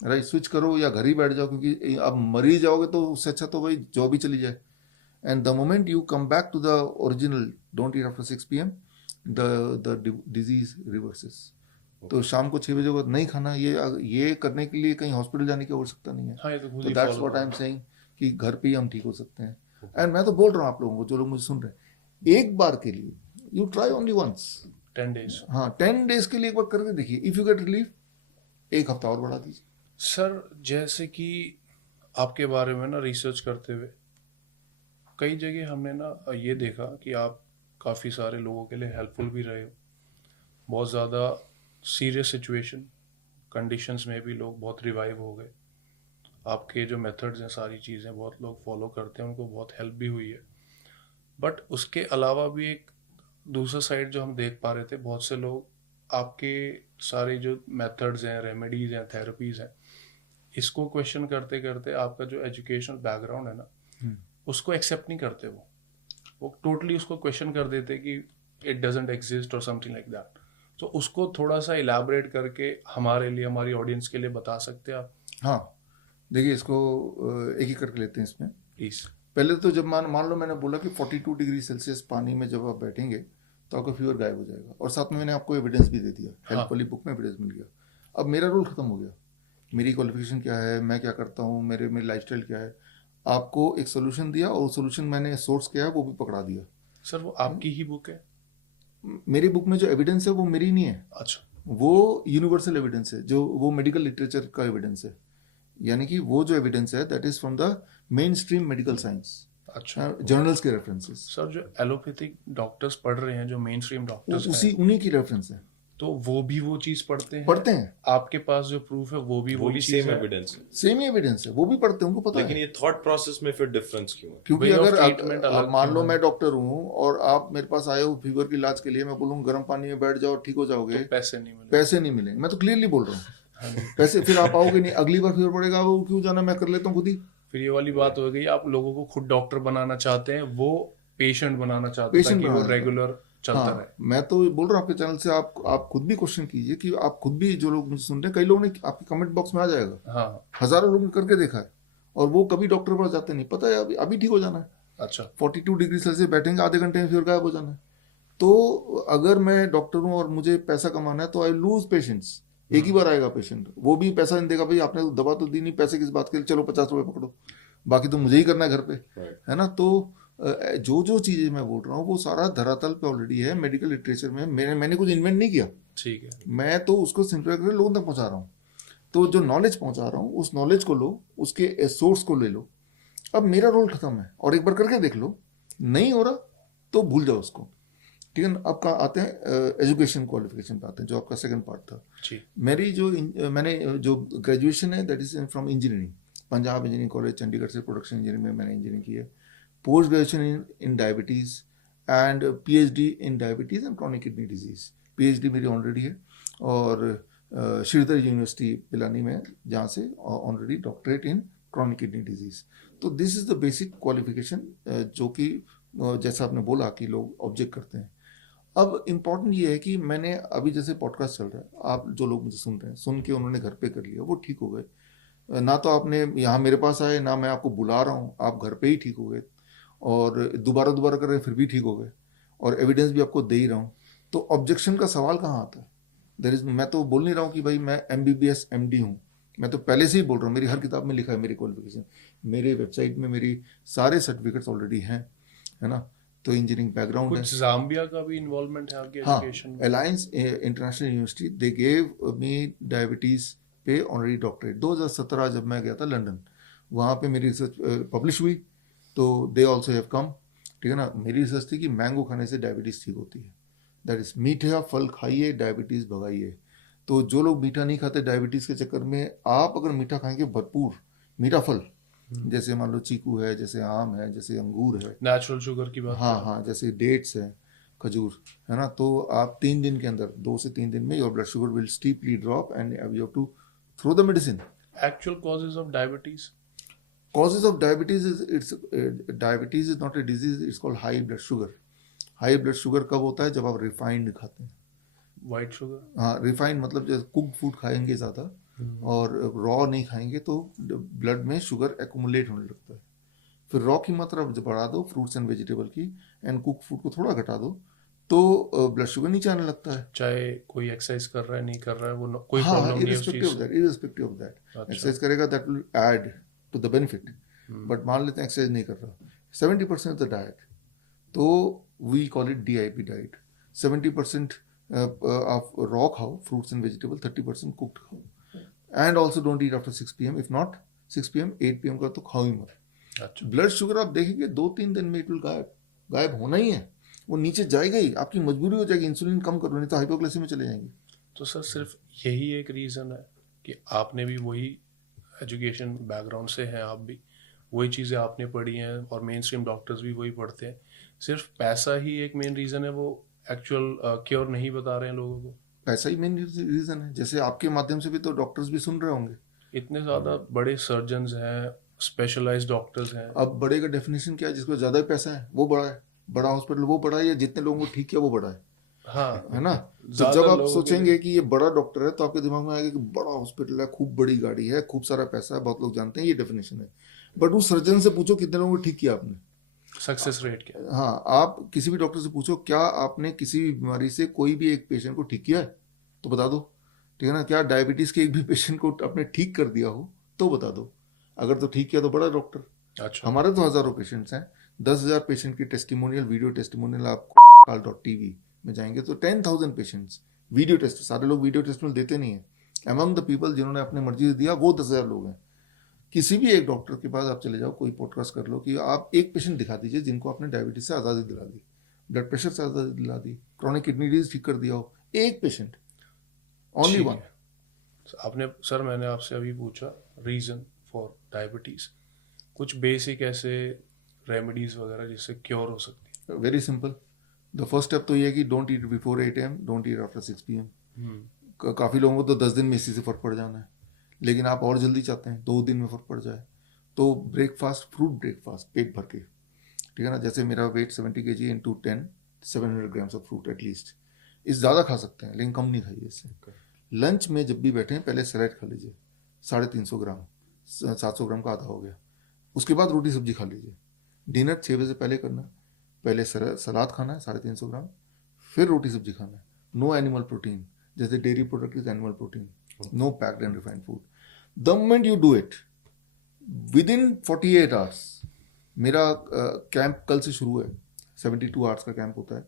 राइट, स्विच करो या घर ही बैठ जाओ, क्योंकि अब मर ही जाओगे तो उससे अच्छा तो भाई जॉब ही चली जाए। And the moment you come back to the original, don't eat after 6 PM, the disease reverses. तो शाम को 6 बजे बाद नहीं खाना, ये करने के लिए कहीं हॉस्पिटल जाने की आवश्यकता नहीं है। हाँ, ये तो खुद तो ही that's follow what I am saying कि घर पे ही हम ठीक हो सकते हैं। एंड मैं तो बोल रहा हूँ आप लोगों को, जो लोग मुझे सुन रहे हैं, एक बार के लिए you try only once, 10 days। हाँ 10 days के लिए एक बार करके देखिए, इफ यू गेट रिलीफ, 1 हफ्ता और बढ़ा दीजिए। सर, जैसे कि आपके बारे में ना रिसर्च करते हुए कई जगह हमने ना ये देखा कि आप काफ़ी सारे लोगों के लिए हेल्पफुल भी रहे हो। बहुत ज़्यादा सीरियस सिचुएशन कंडीशंस में भी लोग बहुत रिवाइव हो गए। आपके जो मेथड्स हैं, सारी चीज़ें बहुत लोग फॉलो करते हैं, उनको बहुत हेल्प भी हुई है। बट उसके अलावा भी एक दूसरा साइड जो हम देख पा रहे थे, बहुत से लोग आपके सारे जो मेथड्स हैं, रेमेडीज़ हैं, थेरेपीज़ हैं, इसको क्वेश्चन करते करते आपका जो एजुकेशनल बैकग्राउंड है ना, उसको एक्सेप्ट नहीं करते। वो टोटली उसको क्वेश्चन कर देते कि इट डजेंट एग्जिस्ट और समथिंग लाइक दैट। तो उसको थोड़ा सा इलैबोरेट करके हमारे लिए, हमारी ऑडियंस के लिए बता सकते हैं आप? हाँ, देखिए इसको एक ही करके लेते हैं इसमें। प्लीज। पहले तो जब मान लो मैंने बोला कि 42 डिग्री सेल्सियस पानी में जब आप बैठेंगे तो आपका फीवर गायब हो जाएगा, और साथ में मैंने आपको एविडेंस भी दे दिया, हेल्प हाँ। वाली बुक में एविडेंस मिल गया। अब मेरा रोल खत्म हो गया, मेरी क्वालिफिकेशन क्या है, मैं क्या करता हूँ, मेरी लाइफस्टाइल क्या है। आपको एक सोल्यूशन दिया और सोल्यूशन मैंने सोर्स किया है वो भी पकड़ा दिया। सर वो आपकी ही बुक है? मेरी बुक में जो एविडेंस है वो मेरी नहीं है, अच्छा। वो यूनिवर्सल एविडेंस है, जो वो मेडिकल लिटरेचर का एविडेंस है। यानी कि वो जो एविडेंस है that is from the main stream medical science, अच्छा। जर्नल्स के रेफरेंसेस। सर जो एलोपैथिक डॉक्टर्स पढ़ रहे हैं, जो मेन स्ट्रीम डॉक्टर्स हैं, उन्हीं की रेफरेंस है, तो वो भी वो चीज पढ़ते हैं? आपके पास जो प्रूफ है वो भी वो भी चीज सेम है? एविडेंस है, सेम ही एविडेंस है, वो भी पढ़ते हैं, उनको पता लेकिन है। ये थॉट प्रोसेस में फिर डिफरेंस क्यों है? क्योंकि Way of अगर treatment अलग मान लो क्यों है? मैं डॉक्टर हूँ और आप मेरे पास आए हो फीवर के इलाज के लिए, मैं बोलूँ गर्म पानी में बैठ जाओ ठीक हो जाओगे, तो पैसे नहीं मिले। पैसे नहीं मिलेंगे। मैं तो क्लियरली बोल रहा हूँ, पैसे फिर आप आओगे नहीं, अगली बार फीवर पड़ेगा, वो क्यों जाना, मैं कर लेता हूँ खुद ही। फिर ये वाली बात हो गई, आप लोगों को खुद डॉक्टर बनाना चाहते हैं, वो पेशेंट बनाना चाहते हैं ताकि वो रेगुलर चलता रहे। मैं तो बोल रहा हूँ आपके चैनल से आप खुद भी क्वेश्चन कीजिए कि आप खुद भी, जो लोग मुझे सुन रहे हैं, कई लोगों ने आपके कमेंट बॉक्स में आ जाएगा, हाँ। हजारों लोगों ने करके देखा है और वो कभी डॉक्टर पास जाते नहीं, पता है अभी अभी ठीक हो जाना है। अच्छा। 42 डिग्री सेल्सियस बैठेंगे, आधे घंटे में फिर गायब हो जाना है। तो अगर मैं डॉक्टर हूँ और मुझे पैसा कमाना है तो आई लूज पेशेंट्स। एक ही बार आएगा पेशेंट, वो भी पैसा नहीं देगा, भाई आपने दवा तो दी नहीं, पैसे किस बात के लिए, चलो 50 रुपए पकड़ो, बाकी तो मुझे ही करना है घर पे, है ना। तो जो जो चीजें मैं बोल रहा हूँ वो सारा धरातल पे ऑलरेडी है मेडिकल लिटरेचर में, मैंने कुछ इन्वेंट नहीं किया। ठीक है। मैं तो उसको सिंपल करके लोगों तक पहुंचा रहा हूँ। तो जो नॉलेज पहुंचा रहा हूँ उस नॉलेज को लो, उसके सोर्स को ले लो। अब मेरा रोल खत्म है, और एक बार करके देख लो, नहीं हो रहा तो भूल जाओ उसको, ठीक है ना। अब कहाँ आते हैं, एजुकेशन क्वालिफिकेशन पे आते हैं, जो आपका सेकंड पार्ट था। मेरी मैंने जो ग्रेजुएशन है that is from engineering, Punjab engineering college Chandigarh से, प्रोडक्शन इंजीनियरिंग में मैंने इंजीनियरिंग की है। Post graduation in diabetes and PhD in diabetes and chronic kidney disease. PhD मेरी ऑलरेडी है, और श्रीधर यूनिवर्सिटी पिलानी में, जहाँ से already doctorate in chronic kidney disease. तो this is the basic qualification, जो कि जैसा आपने बोला कि लोग ऑब्जेक्ट करते हैं। अब इम्पॉर्टेंट ये है कि मैंने अभी जैसे पॉडकास्ट चल रहा है, आप जो लोग मुझे सुन रहे हैं, सुन के उन्होंने घर पे कर लिया, वो ठीक हो गए। ना तो आपने यहाँ मेरे पास आए, ना मैं आपको बुला रहा हूँ, आप घर पे ही ठीक हो गए, और दोबारा कर रहे फिर भी ठीक हो गए, और एविडेंस भी आपको दे ही रहा हूँ। तो ऑब्जेक्शन का सवाल कहाँ आता है? मैं तो बोल नहीं रहा हूँ कि भाई मैं MBBS MD हूँ, मैं तो पहले से ही बोल रहा हूँ, मेरी हर किताब में लिखा है मेरी क्वालिफिकेशन, मेरे वेबसाइट में मेरी सारे सर्टिफिकेट्स ऑलरेडी हैं, है ना। तो इंजीनियरिंग बैकग्राउंड है। कुछ जाम्बिया का भी इन्वॉल्वमेंट है आपके एजुकेशन में? Alliance international university, they gave me diabetes पे ऑनरी डॉक्टरेट। 2017 जब मैं गया था लंदन, वहाँ पे मेरी रिसर्च पब्लिश हुई, तो दे ऑल्सो हैव कम, ठीक है ना। मेरी रिसर्च थी कि मैंगो खाने से डायबिटीज़ ठीक होती है, दैट इज मीठा फल खाइए, डायबिटीज़ भगाइए। तो जो लोग मीठा नहीं खाते डायबिटीज़ के चक्कर में, आप अगर मीठा खाएंगे, भरपूर मीठा फल, जैसे मान लो चीकू है, जैसे आम है, जैसे अंगूर है, नेचुरल शुगर की बात, हाँ, जैसे डेट्स है, खजूर, है ना। तो आप 3 दिन के अंदर, 2 से 3 दिन में your blood sugar will steeply drop and you have to throw the medicine. Actual causes of diabetes? Causes of diabetes is diabetes is not a disease, it's called high blood sugar. High blood sugar कब होता है? जब आप refined खाते हैं, white sugar. हाँ, refined मतलब जैसे कुक्ड फूड खाएंगे ज़्यादा और रॉ नहीं खाएंगे तो ब्लड में शुगर एक्यूमुलेट होने लगता है। फिर रॉ की मात्रा जब बढ़ा दो फ्रूट्स एंड वेजिटेबल की, एंड कुक फूड को थोड़ा घटा दो, तो ब्लड शुगर नीचे आने लगता है। चाहे कोई एक्सरसाइज कर रहा है नहीं कर रहा है, वो कोई हाँ, प्रॉब्लम नहीं है उस चीज से। इररिस्पेक्टिव ऑफ दैट, एक्सरसाइज करेगा that will add to the benefit. But मान लेते हैं एक्सरसाइज नहीं कर रहा, 70% ऑफ द डाइट, तो we call it DIP diet. 70% of raw खाओ फ्रूट्स एंड वेजिटेबल, 30% कुक्ड खाओ, and also don't eat after 6 PM, if not 6 PM 8 PM का तो खाओ ही मत। अच्छा। ब्लड शुगर आप देखेंगे 2-3 दिन में इट विल गायब होना ही है, वो नीचे जाएगा ही, आपकी मजबूरी हो जाएगी इंसुलिन कम करो, नहीं तो हाइपोग्लाइसेमिया में चले जाएंगे। तो सर सिर्फ यही एक रीज़न है कि आपने भी वही एजुकेशन बैकग्राउंड से हैं, आप भी वही चीज़ें आपने पढ़ी हैं और मेन स्ट्रीम डॉक्टर्स भी वही पढ़ते हैं, सिर्फ पैसा ही एक मेन रीज़न है, वो एक्चुअल क्योर नहीं बता रहे हैं लोगों को? पैसा ही मेन रीज़न है। जैसे आपके माध्यम से भी तो डॉक्टर्स भी सुन रहे होंगे, इतने ज़्यादा बड़े सर्जन्स हैं, स्पेशलाइज्ड डॉक्टर्स हैं। अब बड़े का डेफिनेशन क्या है? जिसको ज़्यादा पैसा है वो बड़ा है, बड़ा हॉस्पिटल वो बड़ा है या जितने लोगों को ठीक किया वो बड़ा है? हाँ, है ना? तो ज्यादा जब आप लोगों के सोचेंगे कि ये बड़ा डॉक्टर है तो आपके दिमाग में आएगा कि बड़ा हॉस्पिटल है, खूब बड़ी गाड़ी है, खूब सारा पैसा है, बहुत लोग जानते हैं, ये डेफिनेशन है। बट उस सर्जन से पूछो कितने लोगों को ठीक किया आपने। सक्सेस रेट क्या है? हाँ, आप किसी भी डॉक्टर से पूछो क्या आपने किसी भी बीमारी से कोई भी एक पेशेंट को ठीक किया है, तो बता दो। ठीक है ना? क्या डायबिटीज के एक भी पेशेंट को आपने ठीक कर दिया हो तो बता दो। अगर तो ठीक किया तो बड़ा डॉक्टर। अच्छा, हमारे तो हजारों पेशेंट्स हैं, 10,000 पेशेंट की टेस्टिमोनियल, वीडियो टेस्टिमोनियल आप काल.tv में जाएंगे तो 10,000 पेशेंट्स वीडियो टेस्ट। सारे लोग वीडियो टेस्टिमोनियल देते नहीं है। अमंग द पीपल जिन्होंने अपनी मर्जी से दिया वो 10,000 लोग हैं। किसी भी एक डॉक्टर के पास आप चले जाओ, कोई पॉडकास्ट कर लो कि आप एक पेशेंट दिखा दीजिए जिनको आपने डायबिटीज से आज़ादी दिला दी, ब्लड प्रेशर से आज़ादी दिला दी, क्रॉनिक किडनी डिजीज ठीक कर दिया हो, एक पेशेंट, ओनली ठीक वन। है। आपने सर, मैंने आपसे अभी पूछा रीजन फॉर डायबिटीज, कुछ बेसिक ऐसे रेमेडीज वगैरह जिससे क्योर हो सकती very simple. The first step तो ये है कि don't eat before 8 AM, don't eat after 6 PM। है? काफ़ी लोगों को तो 10 दिन में इसी से फर्क पड़ जाना है, लेकिन आप और जल्दी चाहते हैं 2 दिन में फर्क पड़ जाए, तो ब्रेकफास्ट, फ्रूट ब्रेकफास्ट पेट भर के। ठीक है ना? जैसे मेरा weight 70 kg into 10, 700 grams of fruit at least. इस ज़्यादा खा सकते हैं लेकिन कम नहीं खाइए इससे। लंच में जब भी बैठे पहले सलाद खा लीजिए 350 ग्राम, 700 ग्राम का आधा हो गया। उसके बाद रोटी सब्जी खा लीजिए। डिनर 6 बजे से पहले करना, पहले सलाद खाना है 350 ग्राम, फिर रोटी सब्जी खाना है। नो एनिमल प्रोटीन, जैसे dairy product is animal protein, no packed and refined food. The moment you do it within 48 hours. मेरा कैंप कल से शुरू है, 72 आवर्स का कैंप होता है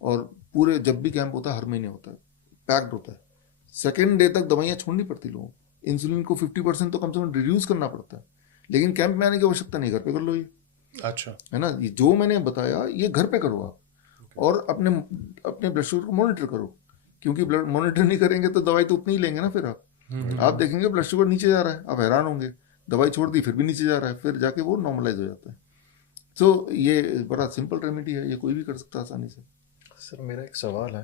और पूरे जब भी कैंप होता है हर महीने होता है, पैक्ड होता है। सेकेंड डे तक दवाइयाँ छोड़नी पड़ती लोगों को। इंसुलिन को 50% तो कम से कम रिड्यूस करना पड़ता है, लेकिन कैंप में आने की आवश्यकता नहीं, घर पे कर लो ये। अच्छा, है ना? ये जो मैंने बताया ये घर पे करो आप, और अपने अपने ब्लड शुगर को मॉनिटर करो, क्योंकि ब्लड मॉनिटर नहीं करेंगे तो दवाई तो उतनी ही लेंगे ना। फिर आप देखेंगे ब्लड शुगर नीचे जा रहा है, आप हैरान होंगे, दवाई छोड़ दी फिर भी नीचे जा रहा है, फिर जाके वो नॉर्मलाइज हो जाता है। तो ये बड़ा सिंपल रेमेडी है, ये कोई भी कर सकता है आसानी से। सर मेरा एक सवाल है,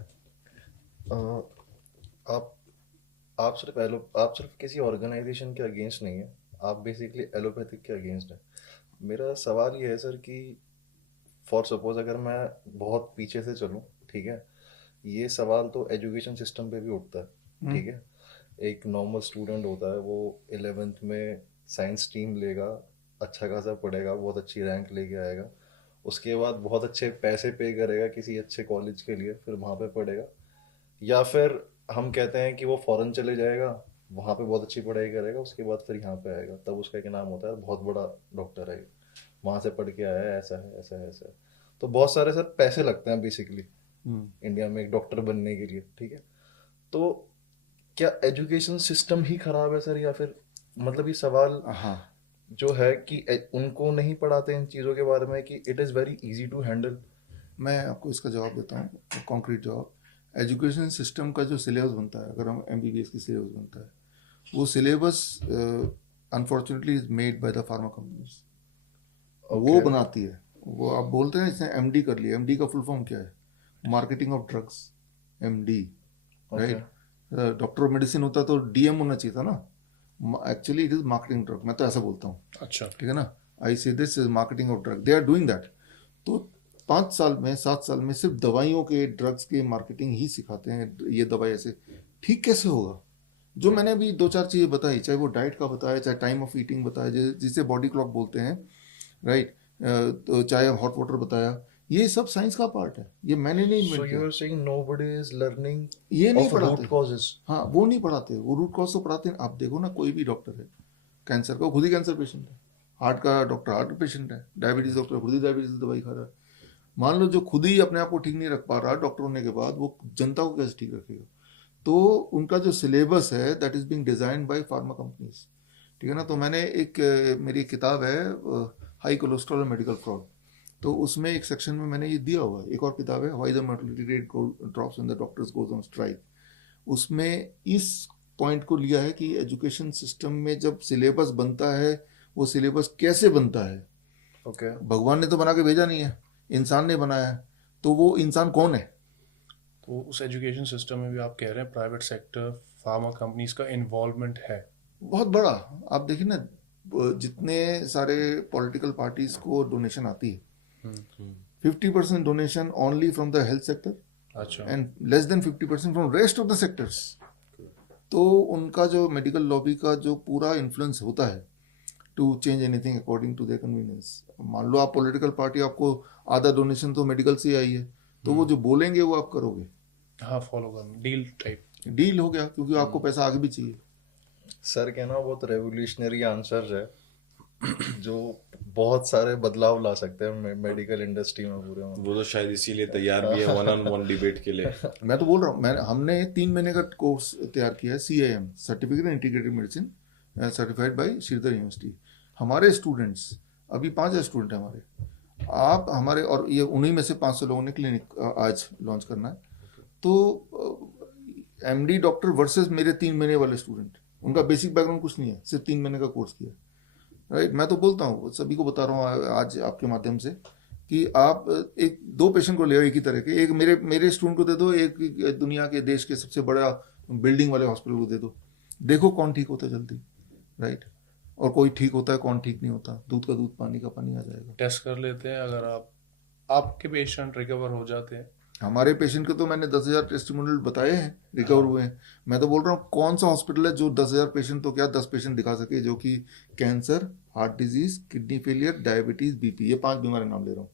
आप सिर्फ किसी ऑर्गेनाइजेशन के अगेंस्ट नहीं है, आप बेसिकली एलोपैथिक के अगेंस्ट है। मेरा सवाल ये है सर कि फॉर सपोज अगर मैं बहुत पीछे से चलूँ, ठीक है, ये सवाल तो एजुकेशन सिस्टम पे भी उठता है, ठीक है। एक नॉर्मल स्टूडेंट होता है, वो 11th में साइंस स्ट्रीम लेगा, अच्छा खासा पढ़ेगा, बहुत अच्छी रैंक लेके आएगा, उसके बाद बहुत अच्छे पैसे पे करेगा किसी अच्छे कॉलेज के लिए, फिर वहाँ पे पढ़ेगा, या फिर हम कहते हैं कि वो फॉरेन चले जाएगा, वहाँ पे बहुत अच्छी पढ़ाई करेगा, उसके बाद फिर यहाँ पे आएगा, तब उसका एक नाम होता है बहुत बड़ा डॉक्टर है, वहाँ से पढ़ के आया है, ऐसा है ऐसा है ऐसा है। तो बहुत सारे सर पैसे लगते हैं बेसिकली इंडिया में एक डॉक्टर बनने के लिए, ठीक है। तो क्या एजुकेशन सिस्टम ही खराब है सर, या फिर मतलब ये सवाल जो है कि उनको नहीं पढ़ाते इन चीज़ों के बारे में कि it is very easy to handle? मैं आपको इसका जवाब देता हूँ, कॉन्क्रीट जवाब। एजुकेशन सिस्टम का जो सिलेबस बनता है, अगर हम MBBS की सिलेबस बनता है, वो syllabus unfortunately is made by the pharma companies. वो बनाती है। वो आप बोलते हैं इसने MD कर लिया, MD का फुल फॉर्म क्या है? Marketing of drugs, MD, right? Doctor of medicine होता तो DM होना चाहिए था ना। Actually it is marketing drug, मैं तो ऐसा बोलता हूँ। अच्छा, ठीक है ना? I say this is marketing of drug, they are doing that. तो 5 साल में 7 साल में सिर्फ दवाइयों के, ड्रग्स के मार्केटिंग ही सिखाते हैं। ये दवाई ऐसे ठीक कैसे होगा? जो मैंने अभी 2-4 चीज़ें बताई, चाहे वो डाइट का बताया, चाहे टाइम ऑफ ईटिंग बताया जिसे बॉडी क्लॉक बोलते हैं, राइट, तो चाहे हॉट वाटर बताया, ये सब साइंस का पार्ट है, ये मैंने नहीं इन्वेंट किया। So you are saying nobody is learning ये नहीं of पढ़ाते root causes? हाँ, वो नहीं पढ़ाते, वो रूट कॉज तो पढ़ाते हैं। आप देखो ना, कोई भी डॉक्टर है, कैंसर का खुद ही कैंसर पेशेंट है, हार्ट का डॉक्टर हार्ट पेशेंट है, डायबिटीज डॉक्टर खुद ही डायबिटीज दवाई खा रहा है। मान लो जो खुद ही अपने आप को ठीक नहीं रख पा रहा डॉक्टर होने के बाद, वो जनता को कैसे ठीक रखेगा? तो उनका जो सिलेबस है that is being design by pharma companies. ठीक है ना? तो मैंने मेरी किताब है हाई कोलेस्ट्रॉल और मेडिकल फ्रॉड, तो उसमें एक सेक्शन में मैंने ये दिया हुआ है। एक और किताब है why the mortality rate drops when the doctors goes on strike. उसमें इस पॉइंट को लिया है कि एजुकेशन सिस्टम में जब सिलेबस बनता है, वो सिलेबस कैसे बनता है? Okay. भगवान ने तो बना के भेजा नहीं है, इंसान ने बनाया है, तो वो इंसान कौन है? तो उस एजुकेशन सिस्टम में भी आप कह रहे हैं प्राइवेट सेक्टर, फार्मा कंपनीज का इन्वॉल्वमेंट है बहुत बड़ा। आप देखिए ना, जितने सारे पॉलिटिकल पार्टीज को डोनेशन आती है, 50% donation only from the health sector अच्छा and less than 50% from rest of the sectors. तो उनका जो मेडिकल लॉबी का जो पूरा इन्फ्लुएंस होता है to change anything according to their convenience. मान लो आप पॉलिटिकल पार्टी, आपको आधा डोनेशन तो मेडिकल से आई है, तो वो जो बोलेंगे वो आप करोगे. हाँ फॉलो करना डील टाइप. डील हो गया, क्योंकि आपको पैसा आगे भी चाहिए. सर के ना बहुत रेवोल्यूशनरी आंसर्स है जो बहुत सारे बदलाव ला सकते हैं मेडिकल इंडस्ट्री में पूरे में. वो तो शायद इसीलिए तैयार भी है 1-on-1 डिबेट के लिए. मैं तो बोल रहा हूँ, हमने 3 महीने का कोर्स तैयार किया है, CIM certificate in integrative medicine, certified by Shridhar university. हमारे स्टूडेंट्स अभी 5,000 स्टूडेंट हैं हमारे. आप हमारे, और ये उन्हीं में से 500 लोगों ने क्लिनिक आज लॉन्च करना है. तो MD डॉक्टर वर्सेस मेरे 3 महीने वाले स्टूडेंट, उनका बेसिक बैकग्राउंड कुछ नहीं है, सिर्फ 3 महीने का कोर्स किया. राइट. मैं तो बोलता हूँ, सभी को बता रहा हूँ आज आपके माध्यम से, कि आप 2 पेशेंट को ले आओ एक ही तरह के, एक मेरे स्टूडेंट को दे दो, एक दुनिया के देश के सबसे बड़ा बिल्डिंग वाले हॉस्पिटल को दे दो. देखो कौन ठीक होता है जल्दी. राइट. और कोई ठीक होता है, कौन ठीक नहीं होता. दूध का दूध, पानी का पानी आ जाएगा. टेस्ट कर लेते हैं, अगर आपके पेशेंट रिकवर हो जाते हैं. हमारे पेशेंट को तो मैंने 10,000 टेस्टिमोनियल बताए हैं, रिकवर हुए हैं. मैं तो बोल रहा हूँ, कौन सा हॉस्पिटल है जो 10,000 पेशेंट तो क्या 10 पेशेंट दिखा सके, जो कि cancer, heart disease, kidney failure, diabetes, BP, ये 5 बीमारी नाम ले रहा हूँ.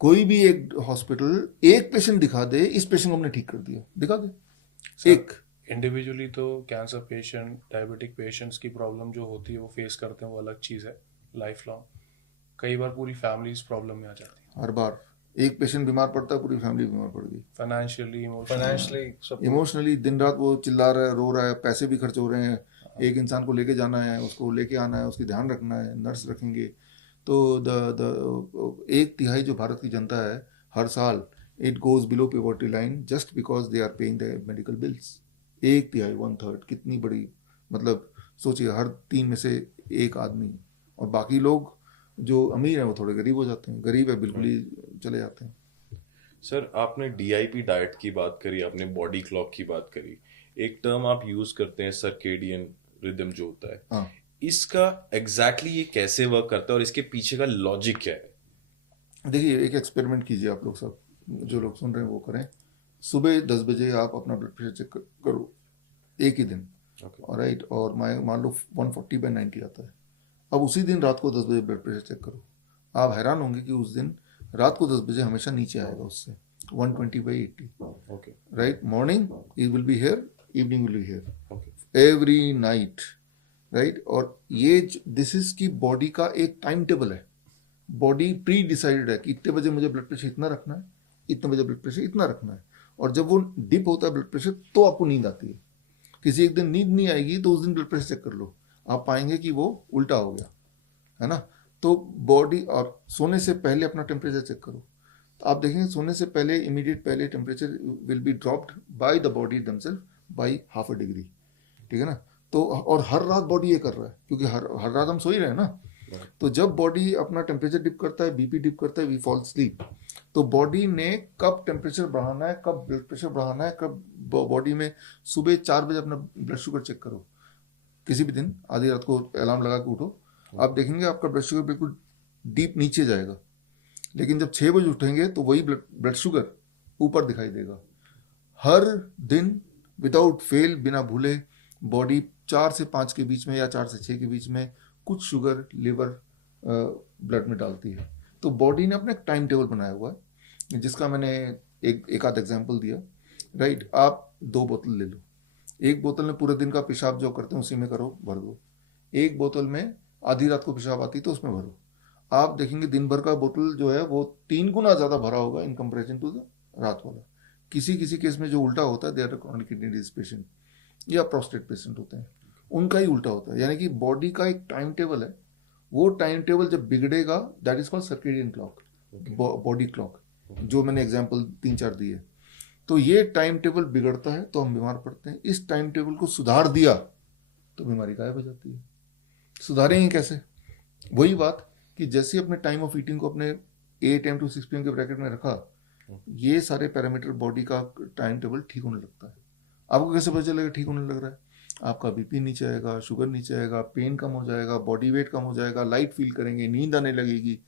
कोई भी एक हॉस्पिटल एक पेशेंट दिखा दे, इस पेशेंट को हमने ठीक कर दिया, दिखा दे एक. इंडिविजुअली तो कैंसर पेशेंट, डायबिटिक पेशेंट्स की प्रॉब्लम जो होती है वो फेस करते हैं, वो अलग चीज़ है, लाइफ लॉन्ग. कई बार पूरी फैमिली इस प्रॉब्लम में आ जाती है. हर बार एक पेशेंट बीमार पड़ता है, पूरी फैमिली बीमार पड़ गई. फाइनेंशियली, इमोशनली दिन रात वो चिल्ला रहा है, रो रहा है, पैसे भी खर्च हो रहे हैं. एक इंसान को लेके जाना है, उसको लेके आना है, उसकी ध्यान रखना है, नर्स रखेंगे. तो 1/3 जो भारत की जनता है, हर साल it goes below poverty line just because they are paying the medical bills. 1/3, 1/3, कितनी बड़ी, मतलब सोचिए, हर 3 में से 1 आदमी. और बाकी लोग जो अमीर हैं वो थोड़े गरीब हो जाते हैं, गरीब है बिल्कुल ही चले जाते हैं. सर आपने DIP डाइट की बात करी, आपने बॉडी क्लॉक की बात करी. एक टर्म आप यूज करते हैं सर्केडियन रिदम जो होता है. हाँ. इसका एग्जैक्टली ये कैसे वर्क करता है और इसके पीछे का लॉजिक क्या है? देखिए, एक एक्सपेरिमेंट कीजिए आप लोग सब, जो लोग सुन रहे हैं वो करें. सुबह 10 बजे आप अपना ब्लड प्रेशर चेक करो, एक ही दिन. राइट. और मान लो 140/90 आता है. अब उसी दिन रात को 10 बजे ब्लड प्रेशर चेक करो. आप हैरान होंगे कि उस दिन रात को 10 बजे हमेशा नीचे आएगा उससे 120/80. Okay. Right. Morning it will be here, evening will be here, every night. Right. और ये दिस इज की बॉडी का एक टाइम टेबल है. बॉडी प्री डिसाइडेड है कि इतने बजे मुझे ब्लड प्रेशर इतना रखना है, इतने बजे ब्लड प्रेशर इतना रखना है. और जब वो डिप होता है ब्लड प्रेशर, तो आपको नींद आती है. किसी एक दिन नींद नहीं आएगी तो उस दिन ब्लड प्रेशर चेक कर लो, आप पाएंगे कि वो उल्टा हो गया है ना. तो बॉडी, और सोने से पहले अपना टेम्परेचर चेक करो, तो आप देखेंगे सोने से पहले, इमीडिएट पहले temperature will be dropped by the body themselves by ½ degree. ठीक है ना. तो और हर रात बॉडी ये कर रहा है, क्योंकि हर रात हम सो ही रहे हैं ना. तो जब बॉडी अपना टेम्परेचर डिप करता है, BP डिप करता है, वी फॉल स्लीप. तो बॉडी ने कब टेम्परेचर बढ़ाना है, कब ब्लड प्रेशर बढ़ाना है, कब बॉडी में, सुबह 4 बजे अपना ब्लड शुगर चेक करो, किसी भी दिन आधी रात को अलार्म लगा के उठो, आप देखेंगे आपका ब्लड शुगर बिल्कुल डीप नीचे जाएगा. लेकिन जब 6 बजे उठेंगे तो वही ब्लड शुगर ऊपर दिखाई देगा. हर दिन विदाउट फेल, बिना भूले, बॉडी 4 से 5 के बीच में या 4 से 6 के बीच में कुछ शुगर लिवर ब्लड में डालती है. तो बॉडी ने अपना एक टाइम टेबल बनाया हुआ है, जिसका मैंने एक आध एग्जाम्पल दिया. राइट. आप 2 बोतल ले लो, एक बोतल में पूरे दिन का पेशाब जो करते हैं उसी में करो, भर दो. एक बोतल में आधी रात को पेशाब आती तो उसमें भरो. आप देखेंगे दिन भर का बोतल जो है वो 3 गुना ज़्यादा भरा होगा इन कंपेरिजन टू द रात वाला. किसी केस में जो उल्टा होता है, they are chronic kidney disease patient या प्रोस्टेट पेशेंट होते हैं, उनका ही उल्टा होता है. यानी कि बॉडी का एक टाइम टेबल है, वो टाइम टेबल जब बिगड़ेगा, that is called circadian clock, body clock, जो मैंने एग्जाम्पल 3-4 दिए. तो ये टाइम टेबल बिगड़ता है तो हम बीमार पड़ते हैं. इस टाइम टेबल को सुधार दिया तो बीमारी गायब हो जाती है. सुधारेंगे कैसे? वही बात कि जैसे अपने टाइम ऑफ ईटिंग को अपने 8 AM to 6 PM के ब्रैकेट में रखा, ये सारे पैरामीटर बॉडी का टाइम टेबल ठीक होने लगता है. आपको कैसे पता चलेगा ठीक होने लग रहा है? आपका BP नीचे आएगा, शुगर नीचे आएगा, पेन कम हो जाएगा, बॉडी वेट कम हो जाएगा, लाइट फील करेंगे, नींद आने लगेगी.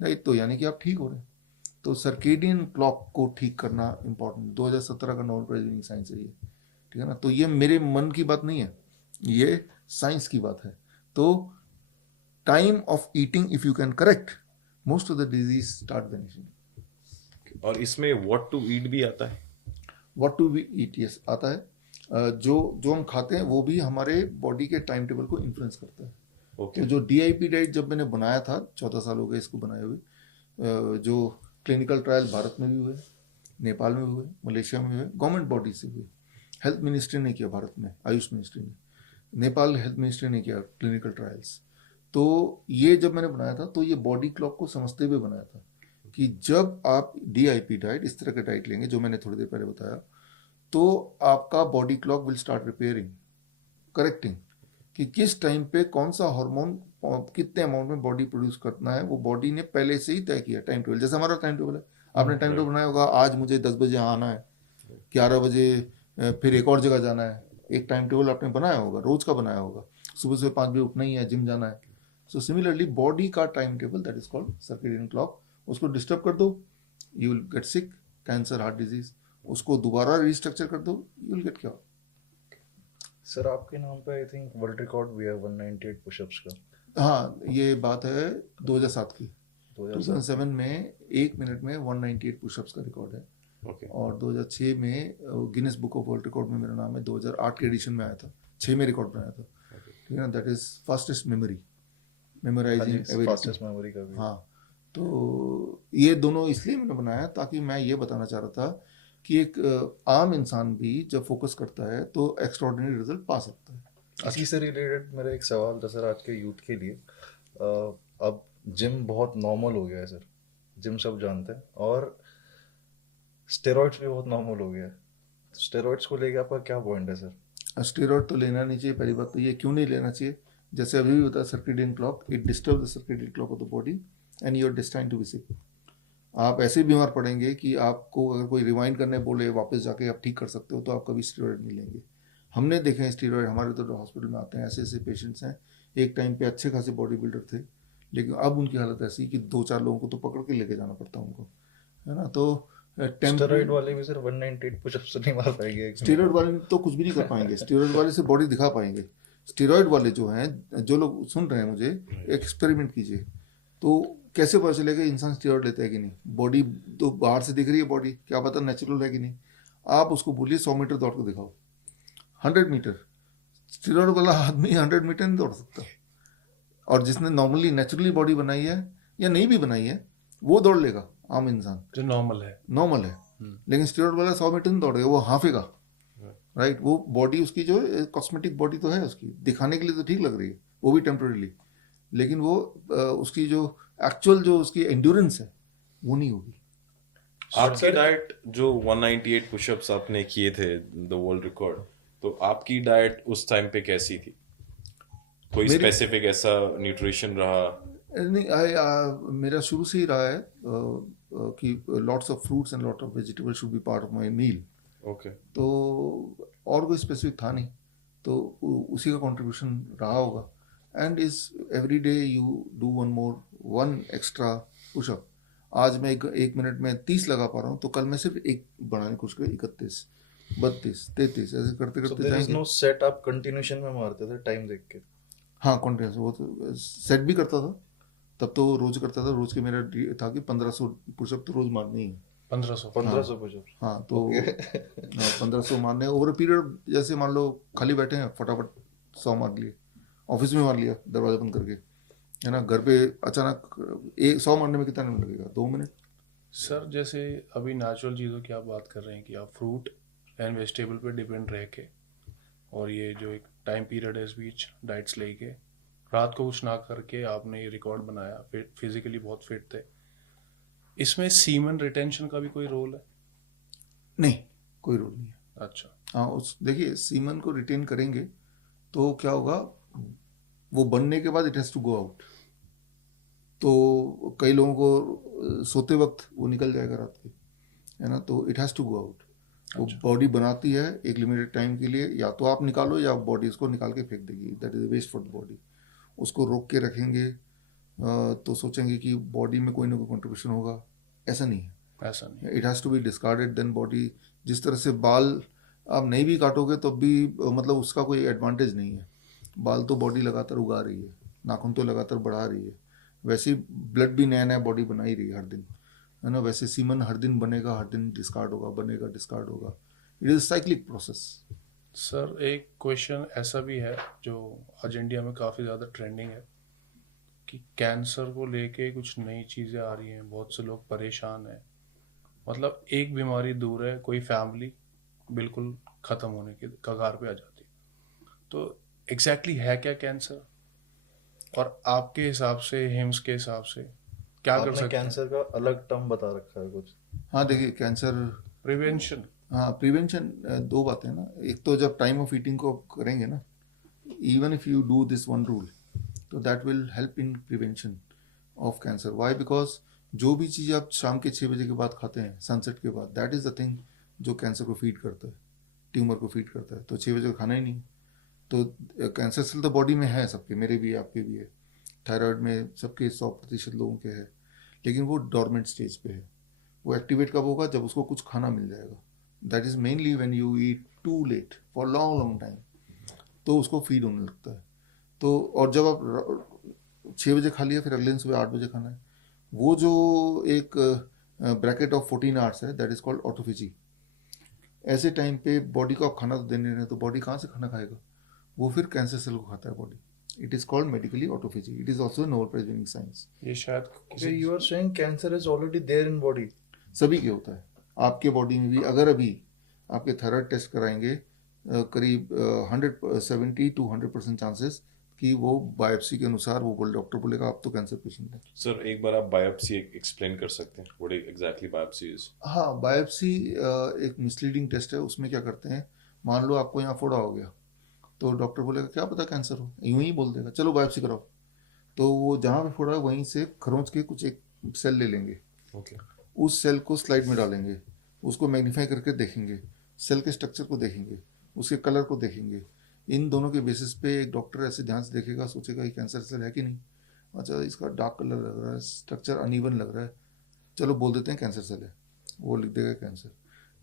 नहीं तो यानी कि आप ठीक हो रहे हैं. तो सर्केडियन क्लॉक को ठीक करना इम्पोर्टेंट, 2017 का नोबेल प्राइज विनिंग साइंस है ये, ठीक है ना। तो ये मेरे मन की बात नहीं है, ये साइंस की बात है। तो time of eating if you can correct, most of the disease start vanishing. और इसमें व्हाट टू ईट भी आता है? What to be eat, yes आता है। जो हम खाते हैं वो भी हमारे बॉडी के टाइम टेबल को इन्फ्लुएंस करता है। ओके। तो जो DIP डाइट जब मैंने बनाया था, 14 साल हो गए इसको बनाए हुए, जो क्लिनिकल ट्रायल भारत में भी हुए, नेपाल में भी हुए, मलेशिया में भी हुए, गवर्नमेंट बॉडी से हुए। हेल्थ मिनिस्ट्री ने किया भारत में, आयुष मिनिस्ट्री ने, नेपाल हेल्थ मिनिस्ट्री ने किया क्लिनिकल ट्रायल्स। तो ये जब मैंने बनाया था तो ये बॉडी क्लॉक को समझते हुए बनाया था कि जब आप DIP डाइट, इस तरह का डाइट लेंगे जो मैंने थोड़ी देर पहले बताया, तो आपका body clock will start repairing, correcting, कि किस टाइम पे कौन सा हार्मोन कितने अमाउंट में बॉडी प्रोड्यूस करना है, वो बॉडी ने पहले से ही तय किया टाइम टेबल। जैसे हमारा टाइम टेबल है, आपने टाइम टेबल बनाया होगा, आज मुझे 10 बजे यहाँ आना है, 11 बजे फिर एक और जगह जाना है, एक टाइम टेबल आपने बनाया होगा, रोज का बनाया होगा, सुबह से 5 बजे उठना ही है, जिम जाना है। सो सिमिलरली बॉडी का time table, that is called circadian clock, उसको डिस्टर्ब कर दो, you will get sick, cancer, heart disease. उसको दोबारा रिस्ट्रक्चर कर दो, you will gate cure. Sir आपके नाम पे आई थिंक वर्ल्ड रिकॉर्ड भी है 198 पुशअप्स का। हाँ, ये बात है 2007 की। 2007 2007 में 1 मिनट में 198 पुशअप्स का रिकॉर्ड है। ओके। और 2006 में Guinness book of world record में मेरा नाम है, 2008 के एडिशन में आया था, 6 में रिकॉर्ड बनाया था, ठीक है ना। That is fastest memory, memorizing ability, fastest memory का भी। हाँ। तो ये दोनों इसलिए मैंने बनाया ताकि मैं ये बताना चाह रहा था कि एक आम इंसान भी जब फोकस करता है तो एक्स्ट्राऑर्डिनरी रिजल्ट पा सकता है। इसी से रिलेटेड मेरा एक सवाल था सर आज के यूथ के लिए। अब जिम बहुत नॉर्मल हो गया है सर, जिम सब जानते हैं, और स्टेरॉइड्स भी बहुत नॉर्मल हो गया है। स्टेरॉइड्स को लेके आपका क्या पॉइंट है सर? स्टेरॉइड तो लेना नहीं चाहिए, पहली बात तो ये क्यों नहीं लेना चाहिए, जैसे अभी भी होता है circadian clock, it disturb the circadian clock of the body and you are destined to be sick. आप ऐसे बीमार पड़ेंगे कि आपको अगर कोई रिवाइंड करने बोले वापस जाके आप ठीक कर सकते हो तो आप कभी स्टेरॉइड नहीं लेंगे। हमने देखे हैं स्टेरॉइड, हमारे तो हॉस्पिटल में आते हैं ऐसे ऐसे पेशेंट्स हैं, एक टाइम पे अच्छे खासे बॉडी बिल्डर थे, लेकिन अब उनकी हालत ऐसी कि 2-4 लोगों को तो पकड़ के लेके जाना पड़ता है उनको, है ना। तो स्टेरॉइड वाले भी सर 198 पुशअप्स नहीं मार पाएंगे। स्टेरॉइड वाले तो कुछ भी नहीं कर पाएंगे, स्टेरॉइड वाले से बॉडी दिखा पाएंगे। स्टेरॉइड वाले जो हैं, जो लोग सुन रहे हैं मुझे, एक्सपेरिमेंट कीजिए, तो कैसे पता चलेगा इंसान स्टेरॉइड लेता है कि नहीं। बॉडी तो बाहर से दिख रही है, बॉडी क्या पता नेचुरल है कि नहीं। आप उसको बोलिए 100 मीटर दौड़ कर दिखाओ, 100 मीटर, स्टेरॉइड वाला आदमी 100 मीटर नहीं दौड़ सकता। और जिसने नॉर्मली नेचुरली बॉडी बनाई है या नहीं भी बनाई है वो दौड़ लेगा, आम इंसान जो नॉर्मल है। लेकिन स्टेरॉइड वाला 100 मीटर नहीं दौड़ेगा, वो हाफेगा, राइट। वो बॉडी उसकी जो कॉस्मेटिक बॉडी तो है उसकी, दिखाने के लिए तो ठीक लग रही है, वो भी टेम्परेरीली, लेकिन वो उसकी जो एक्चुअल जो उसकी एंड्योरेंस है वो नहीं होगी। आपकी डाइट जो 198 पुशअप्स आपने किए थे, द वर्ल्ड रिकॉर्ड, तो आपकी डाइट उस टाइम पे कैसी थी? कोई स्पेसिफिक ऐसा न्यूट्रिशन रहा? नहीं, मेरा शुरू से ही रहा है कि lots of fruits and lot of vegetables should be part of my meal. Okay. तो और कोई स्पेसिफिक था नहीं, तो उसी का कंट्रीब्यूशन रहा होगा। And is every day you do one extra push up. आज मैं एक मिनट में 30 लगा पा रहा हूँ, तो कल मैं सिर्फ एक बनाने की कोशिश करूँ, 31, 32, 33, ऐसे करते करते जाएंगे। नो सेट, आप कंटिन्यूशन में मारते थे टाइम देख के? हाँ, कॉन्टिन्यूस, वो तो सेट भी करता था, तब तो रोज करता था। रोज के मेरा था कि 1500 पुशअप तो रोज मारने ही है। 1500 पुशअप? हाँ, तो 1500 मारने ओवर पीरियड। जैसे मान लो खाली बैठे हैं, फटाफट 100 मार लिए, ऑफिस में मार लिया दरवाजा बंद करके, है ना। घर पे अचानक 100 मारने में कितना मिनट लगेगा? 2 मिनट। सर जैसे अभी नेचुरल चीज़ों की आप बात कर रहे हैं कि आप फ्रूट एंड वेजिटेबल पे डिपेंड रह के, और ये जो एक टाइम पीरियड है इस बीच डाइट्स लेके, रात को कुछ ना करके आपने ये रिकॉर्ड बनाया, फिजिकली बहुत फिट थे, इसमें सीमन रिटेंशन का भी कोई रोल है? नहीं, कोई रोल नहीं है। अच्छा। हाँ, देखिए सीमन को रिटेन करेंगे तो क्या होगा, वो बनने के बाद it has to go out. तो कई लोगों को सोते वक्त वो निकल जाएगा रात के, है ना, तो it has to go out. वो बॉडी बनाती है एक लिमिटेड टाइम के लिए, या तो आप निकालो या बॉडी उसको निकाल के फेंक देगी, that is waste for the body. उसको रोक के रखेंगे तो सोचेंगे कि बॉडी में कोई ना कोई कंट्रीब्यूशन होगा, ऐसा नहीं है, ऐसा नहीं। It has to be discarded then body. जिस तरह से बाल आप नहीं भी काटोगे तो भी मतलब उसका कोई एडवांटेज नहीं है, बाल तो बॉडी लगातार उगा रही है, नाखून तो लगातार बढ़ा रही है, वैसे ही ब्लड भी नया नया बॉडी बना ही रही है हर दिन, है ना। वैसे सीमन हर दिन बनेगा, हर दिन डिस्कार्ड होगा, बनेगा डिस्कार्ड होगा, it is cyclic process. Sir एक क्वेश्चन ऐसा भी है जो आज इंडिया में काफ़ी ज़्यादा ट्रेंडिंग है कि कैंसर को लेके कुछ नई चीज़ें आ रही हैं, बहुत से लोग परेशान हैं, मतलब एक बीमारी दूर है, कोई फैमिली बिल्कुल ख़त्म होने के कगार पे आ जाती है। तो एग्जैक्टली है क्या कैंसर, और आपके हिसाब से, हिम्स के हिसाब से क्या कर आपने सकते हैं? कैंसर का अलग टर्म बता रखा है कुछ? हाँ देखिए, कैंसर प्रिवेंशन। हाँ प्रिवेंशन, दो बातें ना। एक तो जब टाइम ऑफ ईटिंग को आप करेंगे ना, even if you do this one rule, तो that will help in prevention of cancer. Why? Because जो भी चीज़ आप शाम के 6 बजे के बाद खाते हैं, सनसेट के बाद, दैट इज़ द थिंग जो कैंसर को फीड करता है, ट्यूमर को फीड करता है। तो 6 बजे खाना ही नहीं। तो कैंसर सेल तो बॉडी में है सबके, मेरे भी है, आपके भी है, थायराइड में सबके 100% लोगों के है, लेकिन वो डॉर्मेंट स्टेज पे है। वो एक्टिवेट कब होगा? जब उसको कुछ खाना मिल जाएगा। That is mainly when you eat too late for long long time, तो उसको फीड होने लगता है। तो और जब आप 6 बजे खा लिया, फिर अगले दिन सुबह 8 बजे खाना है, वो जो एक ब्रैकेट ऑफ 14 आवर्स है, दैट इज़ कॉल्ड ऑटोफेजी। ऐसे टाइम पे बॉडी को आप खाना तो देने रहे, तो बॉडी कहाँ से खाना खाएगा? वो फिर कैंसर सेल को खाता है body. It is called medically autophagy. It is also Nobel prize winning science. ये शायद Okay, you are saying cancer is already there in body. सभी के होता है, आपके बॉडी में भी। अगर अभी आपके थायराइड टेस्ट कराएंगे, करीब 170 to 100% चांसेस कि वो बायोप्सी के अनुसार वो डॉक्टर बोलेगा आप तो कैंसर पेशेंट है। सर एक बार आप बायोप्सी एक्सप्लेन कर सकते हैं, व्हाट एग्जैक्टली बायोप्सी इज? हाँ, बायोप्सी एक मिसलीडिंग टेस्ट है। उसमें क्या करते हैं, मान लो आपको यहाँ फोड़ा हो गया, तो डॉक्टर बोलेगा क्या पता कैंसर हो, यूं ही बोल देगा चलो बायोप्सी कराओ। तो वो जहाँ पे फोड़ा है वहीं से खरोंच के कुछ एक सेल ले लेंगे, ओके, उस सेल को स्लाइड में डालेंगे, उसको मैग्नीफाई करके देखेंगे, सेल के स्ट्रक्चर को देखेंगे, उसके कलर को देखेंगे। इन दोनों के बेसिस पे एक डॉक्टर ऐसे ध्यान से देखेगा, सोचेगा ये कैंसर सेल है कि नहीं। अच्छा, इसका डार्क कलर लग रहा है, स्ट्रक्चर अनइवन लग रहा है, चलो बोल देते हैं कैंसर सेल है, वो लिख देगा कैंसर।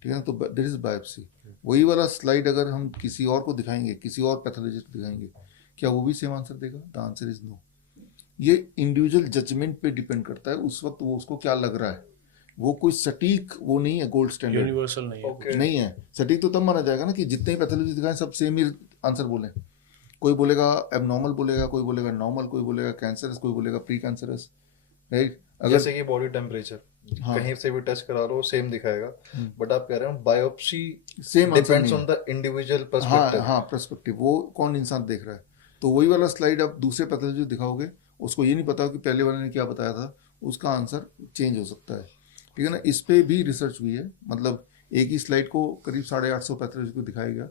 ठीक है ना। तो दिस इज बायोप्सी। वही वाला स्लाइड अगर हम किसी और को दिखाएंगे, किसी और पैथोलॉजिस्ट को दिखाएंगे, क्या वो भी सेम आंसर देगा? The answer is no. ये इंडिविजुअल जजमेंट पे डिपेंड करता है उस वक्त वो उसको क्या लग रहा है। वो कोई सटीक वो नहीं है, गोल्ड स्टैंडर्ड यूनिवर्सल नहीं है। Okay. नहीं है। सटीक तो तब माना जाएगा ना कि जितने ही पैथोलॉजी दिखाएं सब सेम ही आंसर बोले। कोई बोलेगा एबनॉर्मल बोलेगा, कोई बोलेगा नॉर्मल, कोई बोलेगा कैंसरस, कोई बोलेगा प्री कैंसरस, राइट। अगर जैसे कि बॉडी टेम्परेचर हाँ। कहीं से भी टेस्ट करा लो सेम दिखाएगा, बट आप कह रहे हो बायोप्सी सेम आंसर डिपेंड्स नहीं ऑन द इंडिविजुअल हाँ पर्सपेक्टिव। हाँ, पर्सपेक्टिव, वो कौन इंसान देख रहा है। तो वही वाला स्लाइड आप दूसरे पैथोलॉजी दिखाओगे, उसको ये नहीं पता कि पहले वाले ने क्या बताया था, उसका आंसर चेंज हो सकता है। ठीक है ना। इस पे भी रिसर्च हुई है, मतलब एक ही स्लाइड को करीब 850 पैथोलॉजी को दिखाया गया,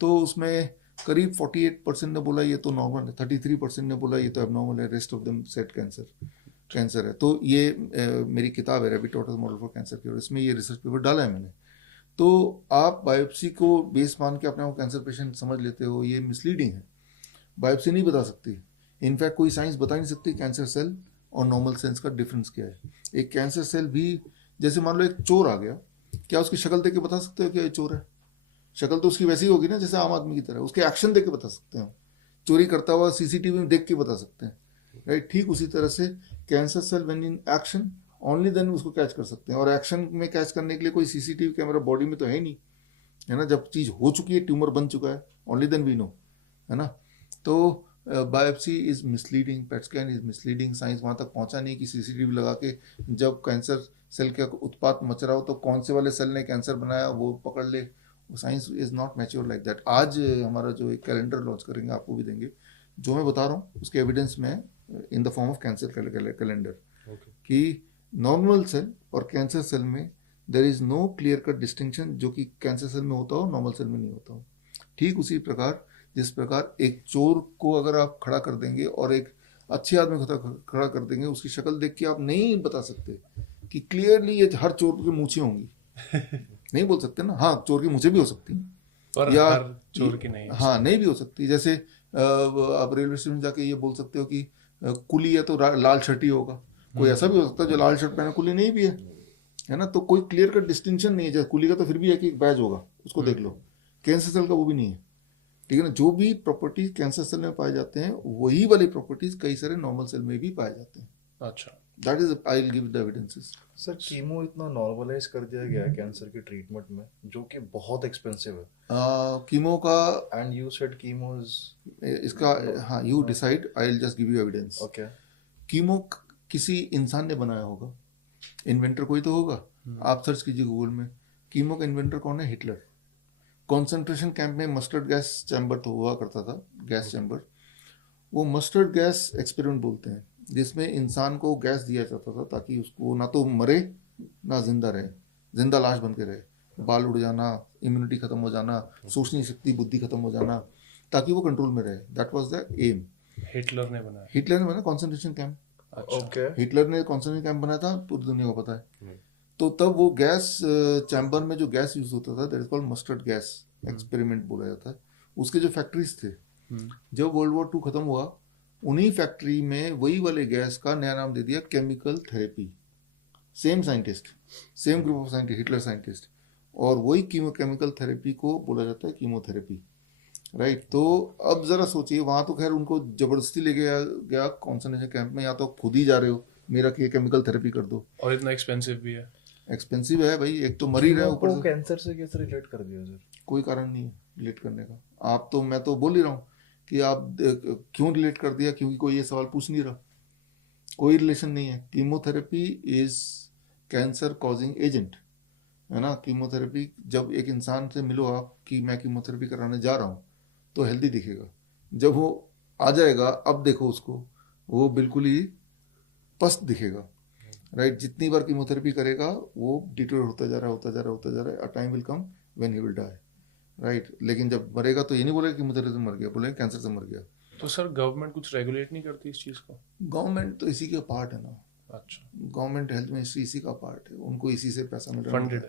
तो उसमें करीब 48% ने बोला ये तो नॉर्मल है, 33% ने बोला ये तो एबनॉर्मल है, rest of them said cancer है। तो ये मेरी किताब है rabbit tortoise model for cancer cure, इसमें ये रिसर्च पेपर डाला है मैंने। तो आप बायोप्सी को बेस मान के अपने को कैंसर पेशेंट समझ लेते हो, ये मिसलीडिंग है। बायोप्सी नहीं बता सकती, इनफैक्ट कोई साइंस बता नहीं सकती कैंसर सेल और नॉर्मल सेल्स का डिफरेंस क्या है। एक कैंसर सेल भी, जैसे मान लो एक चोर आ गया, क्या उसकी शक्ल देख के बता सकते हो क्या ये चोर है? शक्ल तो उसकी वैसी होगी ना जैसे आम आदमी की तरह, उसके एक्शन देख के बता सकते हैं। चोरी करता हुआ सीसीटीवी में देख के बता सकते हैं, राइट। ठीक उसी तरह से cancer cell when in action only then उसको कैच कर सकते हैं, और एक्शन में कैच करने के लिए कोई सीसीटीवी कैमरा बॉडी में तो है नहीं, है ना। जब चीज़ हो चुकी है, ट्यूमर बन चुका है, ओनली देन वी नो, है ना। तो biopsy is misleading, PET scan is misleading. Science वहाँ तक पहुँचा नहीं कि सीसीटीवी लगा के जब कैंसर सेल का उत्पात मच रहा हो तो कौन से वाले सेल ने कैंसर बनाया वो पकड़ ले। Science is not mature like that. आज हमारा जो एक कैलेंडर लॉन्च करेंगे, आपको भी देंगे, जो मैं बता रहा हूँ उसके एविडेंस में in the form of cancer calendar, कि नॉर्मल सेल और कैंसर सेल में there is no clear cut distinction, जो कि कैंसर सेल में होता हो नॉर्मल सेल में नहीं होता हो। ठीक उसी प्रकार जिस प्रकार एक चोर को अगर आप खड़ा कर देंगे और एक अच्छे आदमी को खड़ा कर देंगे, उसकी शक्ल देख के आप नहीं बता सकते कि क्लियरली ये हर चोर की मूछें होंगी नहीं बोल सकते ना। हाँ, चोर की मूछें भी हो सकती हैं, पर या हर चोर की नहीं। हाँ, नहीं भी हो सकती। जैसे आप रेलवे स्टेशन जाके ये बोल सकते हो कि कुली है तो लाल शर्ट ही होगा, कोई ऐसा भी हो सकता है जो लाल शर्ट पहने कुली नहीं भी है, है ना, तो कोई क्लियर कट डिस्टिंक्शन नहीं है। जैसे कुली का तो फिर भी है कि एक बैज होगा, उसको देख लो। कैंसर सेल का वो भी नहीं है, ठीक है ना। जो भी प्रॉपर्टीज कैंसर सेल में पाए जाते हैं वही वाली प्रॉपर्टीज कई सारे नॉर्मल सेल में भी पाए जाते हैं। अच्छा, that is I will give the evidences. Sir chemo इतना नॉर्मलाइज कर दिया गया है कैंसर के ट्रीटमेंट में, जो कि बहुत एक्सपेंसिव है। कीमो का and you said chemo is इसका, हाँ, you decide, I will just give you evidence. Okay. Chemo किसी इंसान ने बनाया होगा, इन्वेंटर कोई तो होगा। आप सर्च कीजिए गूगल में, कीमो का इन्वेंटर कौन है? हिटलर। कॉन्सेंट्रेशन कैंप में मस्टर्ड गैस चैम्बर तो हुआ करता था, गैस चैम्बर। वो मस्टर्ड गैस एक्सपेरिमेंट बोलते हैं, जिसमें इंसान को गैस दिया जाता था ताकि उसको ना तो मरे ना जिंदा रहे, जिंदा लाश बन के रहे, बाल उड़ जाना, इम्यूनिटी खत्म हो जाना, सोचने शक्ति बुद्धि खत्म हो जाना, ताकि वो कंट्रोल में रहे। That was the aim. Hitler ने बनाया। हिटलर ने बनाया कॉन्सेंट्रेशन कैंप। ओके। हिटलर ने कॉन्सेंट्रेशन कैंप बनाया था, पूरी दुनिया को पता है। तो तब वो गैस चैम्बर में जो गैस यूज होता था, that is called mustard gas experiment बोला जाता है। उसके जो फैक्ट्रीज थे, जब वर्ल्ड वॉर 2 खत्म हुआ, उन्हीं फैक्ट्री में वही वाले गैस का नया नाम दे दिया chemical therapy. Same scientist, same group of scientist, Hitler scientist, और वही केमिकल थेरेपी को बोला जाता है कीमोथेरेपी, राइट। तो अब जरा सोचिए, वहां तो खैर उनको जबरदस्ती ले गया कॉन्सेंट्रेशन कैंप में, या तो खुद ही जा रहे हो, मेरा केमिकल थेरेपी कर दो। और इतना एक्सपेंसिव भी है। एक्सपेंसिव है भाई, एक तो मर ही रहे हैं ऊपर से। कैंसर से कैसे रिलेट कर दिया सर? कोई कारण नहीं है रिलेट करने का। आप तो, मैं तो बोल ही रहा हूँ कि आप क्यों रिलेट कर दिया, क्योंकि कोई ये सवाल पूछ नहीं रहा। कोई रिलेशन नहीं है। Chemotherapy is cancer causing agent, है ना। कीमोथेरेपी, जब एक इंसान से मिलो आप कि मैं कीमोथेरेपी कराने जा रहा हूँ, तो हेल्दी दिखेगा। जब वो आ जाएगा, अब देखो उसको, वो बिल्कुल ही पस्त दिखेगा, राइट। जितनी बार कीमोथेरेपी करेगा वो डिटेरियोरेट होता जा रहा है। A time will come when he will die, right. लेकिन जब मरेगा तो ये नहीं बोलेगा कीमोथेरेपी से मर गया, बोलेगा कैंसर से मर गया। तो सर गवर्नमेंट कुछ रेगुलेट नहीं करती इस चीज़ को? गवर्नमेंट तो इसी का पार्ट है ना। अच्छा, गवर्नमेंट हेल्थ मिनिस्ट्री इसी का पार्ट है, उनको इसी से पैसा मिल रहा है,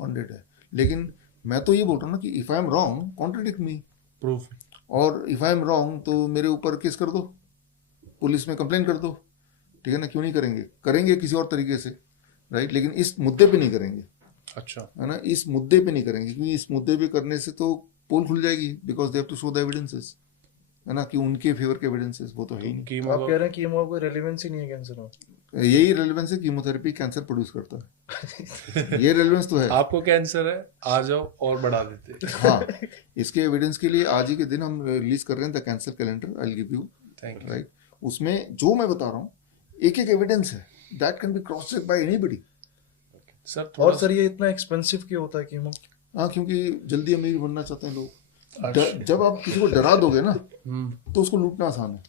फंडेड है। लेकिन मैं तो ये बोल रहा हूँ ना कि if I am wrong, contradict me, proof. और इफ आई एम रॉन्ग तो मेरे ऊपर केस कर दो, पुलिस में कंप्लेन कर दो, ठीक है ना। क्यों नहीं करेंगे? करेंगे किसी और तरीके से, राइट, लेकिन इस मुद्दे पे नहीं करेंगे। अच्छा, है ना, इस मुद्दे पे नहीं करेंगे, क्योंकि इस मुद्दे पे करने से तो पोल खुल जाएगी, because they have to show the evidences, है ना, कि उनके फेवर के एविडेंसेस वो तो है ही नहीं। आप कह रहे हैं कीमो कोई रेलेवेंस ही नहीं है कैंसर में? यही रेलेवेंस है, कीमोथेरेपी कैंसर प्रोड्यूस करता है। ये रेलेवेंस तो है। आपको कैंसर है, आ जाओ और बढ़ा देते। हाँ, इसके एविडेंस के लिए आज ही के दिन हम रिलीज कर रहे हैं the cancer calendar, I will give you, thank you. Right. उसमें जो मैं बता रहा हूँ एक एक एविडेंस है, that can be cross check by anybody. Sir और सर ये इतना एक्सपेंसिव क्यों होता है कीमो? हाँ, क्योंकि जल्दी अमीर बनना चाहते हैं लोग। जब आप किसी को डरा दोगे ना, तो उसको लूटना आसान है।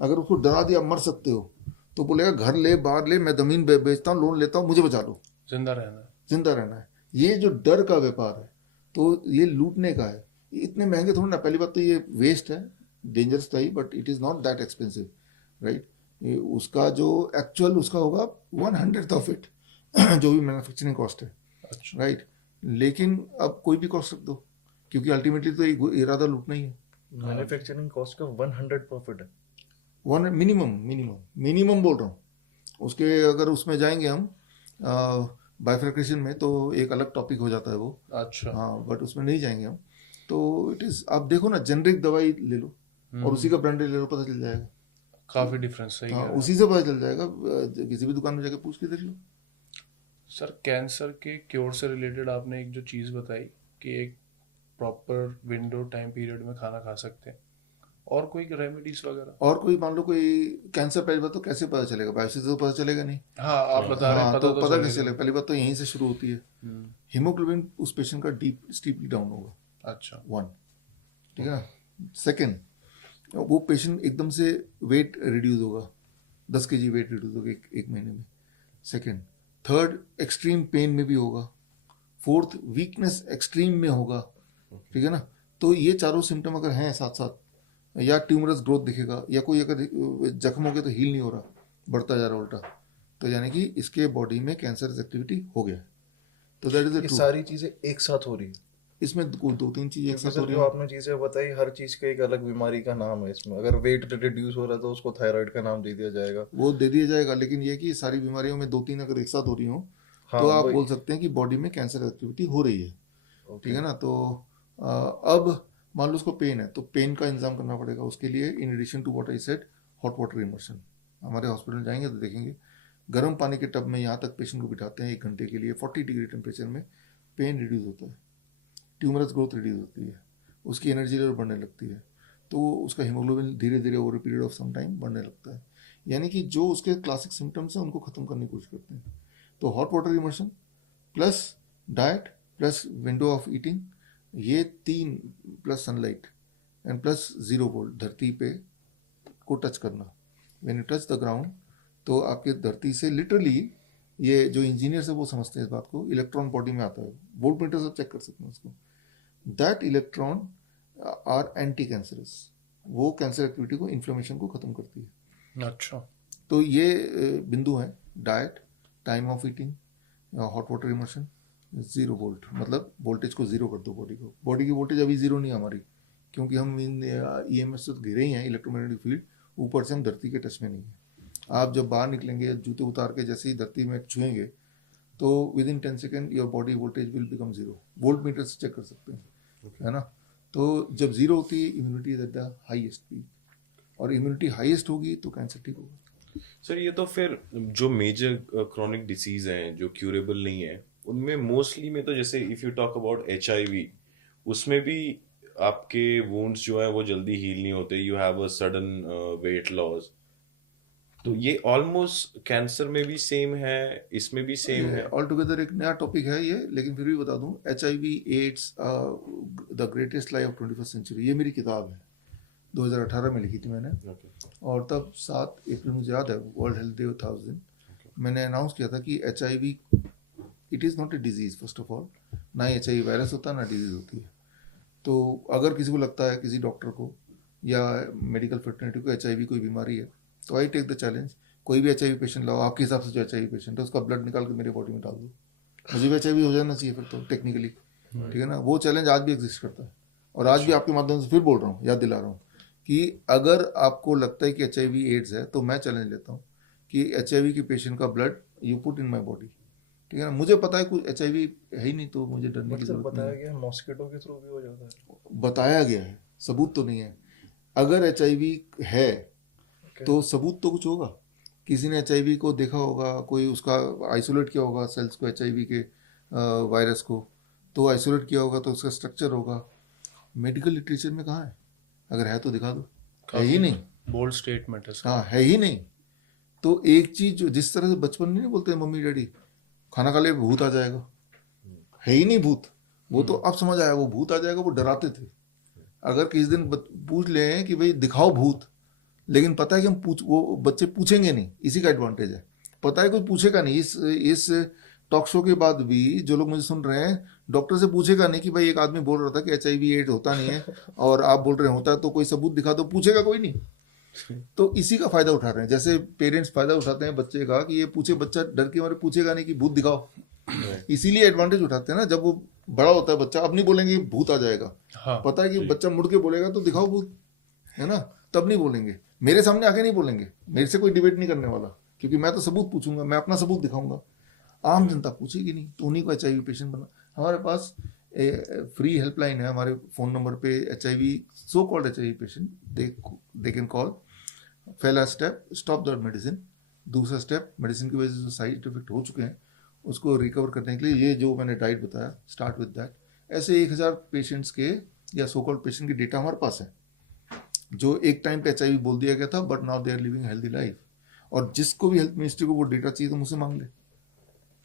अगर उसको डरा दिया मर सकते हो, तो बोलेगा घर ले, बाहर ले, मैं जमीन बेचता हूँ, लोन लेता हूँ, मुझे बचा लो, जिंदा रहना है। जिंदा रहना है। ये जो डर का व्यापार है, तो ये लूटने का है। ये इतने महंगे थोड़ी ना। पहली बात तो ये वेस्ट है, डेंजरस था ही, but it is not that expensive, right. उसका जो एक्चुअल उसका होगा 1/100 ऑफ इट, जो भी मैन्युफैक्चरिंग कॉस्ट है, अच्छा, राइट। लेकिन अब कोई भी कॉस्ट रख दो, क्योंकि अल्टीमेटली तो इरादा लूटना ही है। मैन्युफैक्चरिंग कॉस्ट का 100 प्रॉफिट है। वन मिनिमम बोल रहा हूँ। उसके अगर उसमें जाएंगे हम बाइफरकेशन में, तो एक अलग टॉपिक हो जाता है वो। अच्छा, हाँ, बट उसमें नहीं जाएंगे हम। तो इट इज़, आप देखो ना, जेनरिक दवाई ले लो और उसी का ब्रांडेड ले लो, पता चल जाएगा। काफी डिफरेंस सही हाँ, है। उसी से पता चल जाएगा। किसी भी दुकान में जाके पूछ के देख लो। सर कैंसर के क्योर से रिलेटेड आपने एक जो चीज़ बताई कि एक प्रॉपर विंडो टाइम पीरियड में खाना खा सकते हैं, और कोई रेमेडीज वगैरह? और कोई, मान लो कोई कैंसर, पहली बात तो कैसे पता चलेगा? बायोप्सी से तो पता चलेगा नहीं। हाँ, आप बता रहे हैं, हाँ, पता तो पता कैसे चलेगा। चलेगा? पहली बात तो यहीं से शुरू होती है। हीमोग्लोबिन उस पेशेंट का स्टीपली डाउन होगा, अच्छा, 1, ठीक है ना। सेकेंड, वो पेशेंट एकदम से वेट रिड्यूस होगा, 10 kg वेट रिड्यूस होगा एक महीने में। सेकेंड, थर्ड, एक्सट्रीम पेन में भी होगा। फोर्थ, वीकनेस एक्सट्रीम में होगा, ठीक है ना। तो ये चारों सिम्टम अगर हैं साथ साथ, या ट्यूमरस ग्रोथ दिखेगा, या कोई अगर जख्म हो गया तो हील नहीं हो रहा, बढ़ता जा रहा उल्टा, तो यानी कि इसके बॉडी में कैंसर एक्टिविटी हो गया। तो दैट इज द ये ट्रूथ। सारी चीजें एक साथ हो रही है इसमें 2-3 चीजें एक साथ हो रही जो है। आपने चीजें बताई, हर चीज का एक अलग बीमारी का नाम है इसमें। अगर वेट रिड्यूस हो रहा है तो उसको थायराइड का नाम दे दिया जाएगा। वो दे दिया जाएगा, लेकिन ये कि सारी बीमारियों में 2-3 अगर एक साथ हो रही हो हाँ, तो आप वही। बोल सकते हैं कि बॉडी में कैंसर एक्टिविटी हो रही है, Okay. ठीक है ना। तो अब मान लो उसको पेन है, तो पेन का इंतजाम करना पड़ेगा उसके लिए। In addition to what I said, hot water immersion. हमारे हॉस्पिटल जाएंगे तो देखेंगे गर्म पानी के टब में यहाँ तक पेशेंट को बिठाते हैं 1 घंटे के लिए, 40 डिग्री टेम्परेचर में। पेन रिड्यूस होता है, ट्यूमरस ग्रोथ रिड्यूस होती है, उसकी एनर्जी लेवल बढ़ने लगती है, तो उसका हीमोग्लोबिन धीरे धीरे over a period of some time बढ़ने लगता है। यानी कि जो उसके क्लासिक सिम्टम्स हैं उनको ख़त्म करने की कोशिश करते हैं। तो hot water immersion plus diet plus window of eating, ये 3 plus sunlight and plus 0 volt धरती पे को टच करना। When you touch the ground, तो आपके धरती से लिटरली, ये जो इंजीनियर्स है वो समझते हैं इस बात को, इलेक्ट्रॉन बॉडी में आता है, वोल्ट मीटर से चेक कर सकते हैं उसको। That electron are anti cancerous, वो कैंसर एक्टिविटी को, इन्फ्लेमेशन को ख़त्म करती है। अच्छा, तो ये बिंदु हैं, diet, time of eating, hot water immersion, 0 volt, मतलब वोल्टेज को 0 कर दो बॉडी को। बॉडी की वोल्टेज अभी 0 नहीं है हमारी, क्योंकि हम इन EMS से घिरे ही हैं, इलेक्ट्रोमैग्नेटिक फील्ड, ऊपर से हम धरती के टच में नहीं है। आप जब बाहर निकलेंगे जूते उतार के जैसे ही धरती में छुएंगे, तो with in 10 second your body voltage will become 0। Volt meter से चेक कर सकते हैं, है ना। तो जब 0 होती है, immunity is at the highest peak, और इम्यूनिटी हाईएस्ट होगी तो कैंसर ठीक होगा। सर ये तो फिर जो मेजर क्रॉनिक डिसीज हैं जो क्यूरेबल नहीं है, उनमें मोस्टली में तो जैसे if you talk about HIV, उसमें भी आपके वुंड्स जो है वो जल्दी हील नहीं होते, you have a sudden weight loss. तो ये ऑलमोस्ट कैंसर में भी सेम है, इसमें भी सेम है। ऑल टुगेदर एक नया टॉपिक है ये, लेकिन फिर भी बता दूं, HIV AIDS the greatest lie of 21st century, ये मेरी किताब है, 2018 में लिखी थी मैंने। और तब 7 अप्रैल मुझे याद है, वर्ल्ड हेल्थ डे था उस दिन, मैंने अनाउंस किया था कि HIV it is not a disease, first of all, ना ही HIV वायरस होता है ना डिजीज़ होती है। तो अगर किसी को लगता है, किसी डॉक्टर को या मेडिकल फ्रेटर्निटी को HIV कोई बीमारी है, तो आई टेक द चैलेंज, कोई भी HIV पेशेंट लाओ, आपके हिसाब से जो HIV पेशेंट है उसका ब्लड निकाल के मेरे बॉडी में डाल दो, मुझे भी HIV हो जाना चाहिए फिर तो टेक्निकली, ठीक है ना। वो चैलेंज आज भी एग्जिस्ट करता है, और आज भी आपके माध्यम से फिर बोल रहा हूँ, याद दिला रहा हूँ कि अगर आपको लगता है कि HIV एड्स है, तो मैं चैलेंज लेता हूँ कि HIV की पेशेंट का blood you put in my body, ठीक है ना। मुझे पता है कुछ HIV है ही नहीं, तो मुझे डरने की जरूरत नहीं बताया है। गया मॉस्किटो के थ्रू भी हो जाता है, बताया गया है, सबूत तो नहीं है। अगर HIV है तो सबूत तो कुछ होगा, किसी ने HIV को देखा होगा, कोई उसका आइसोलेट किया होगा सेल्स को, HIV के वायरस को, तो आइसोलेट किया होगा तो उसका स्ट्रक्चर होगा। मेडिकल लिटरेचर में कहाँ है? अगर है तो दिखा दो, है ही नहीं। बोल्ड स्टेटमेंट है सर। हाँ, है ही नहीं। तो एक चीज जो जिस तरह से बचपन में नहीं बोलते मम्मी डैडी, खाना खा ले भूत आ जाएगा, है ही नहीं भूत, वो तो अब समझ आया वो भूत आ जाएगा, वो डराते थे। अगर किसी दिन पूछ ले कि भाई दिखाओ भूत, लेकिन पता है कि हम वो बच्चे पूछेंगे नहीं, इसी का एडवांटेज है, पता है कोई पूछेगा नहीं। इस टॉक शो के बाद भी जो लोग मुझे सुन रहे हैं, डॉक्टर से पूछेगा नहीं कि भाई एक आदमी बोल रहा था कि HIV एड्स होता नहीं है और आप बोल रहे हैं होता है, तो कोई सबूत दिखा दो, पूछेगा कोई नहीं। तो इसी का फायदा उठा रहे हैं, जैसे पेरेंट्स फायदा उठाते हैं बच्चे का कि ये पूछे, बच्चा डर के मारे पूछेगा नहीं कि भूत दिखाओ, इसीलिए एडवांटेज उठाते हैं ना। जब वो बड़ा होता है बच्चा, अब नहीं बोलेंगे भूत आ जाएगा, हाँ, पता है कि बच्चा मुड़ के बोलेगा तो दिखाओ भूत, है ना, तब नहीं बोलेंगे, मेरे सामने आके नहीं बोलेंगे, मेरे से कोई डिबेट नहीं करने वाला, क्योंकि मैं तो सबूत पूछूंगा, मैं अपना सबूत दिखाऊंगा। आम जनता पूछेगी नहीं, तो उन्हीं को HIV पेशेंट बना। हमारे पास फ्री हेल्पलाइन है हमारे फ़ोन नंबर पे, HIV so called HIV patient they can call. पहला स्टेप, स्टॉप द मेडिसिन। दूसरा स्टेप, मेडिसिन की वजह से जो साइड इफेक्ट हो चुके हैं उसको रिकवर करने के लिए ये जो मैंने डाइट बताया, स्टार्ट विद दैट। ऐसे 1000 पेशेंट्स के या सो कॉल्ड पेशेंट की डेटा हमारे पास है, जो एक टाइम पे HIV बोल दिया गया था, but now they are living healthy life. और जिसको भी हेल्थ मिनिस्ट्री को वो डेटा चाहिए तो मुझसे मांग ले।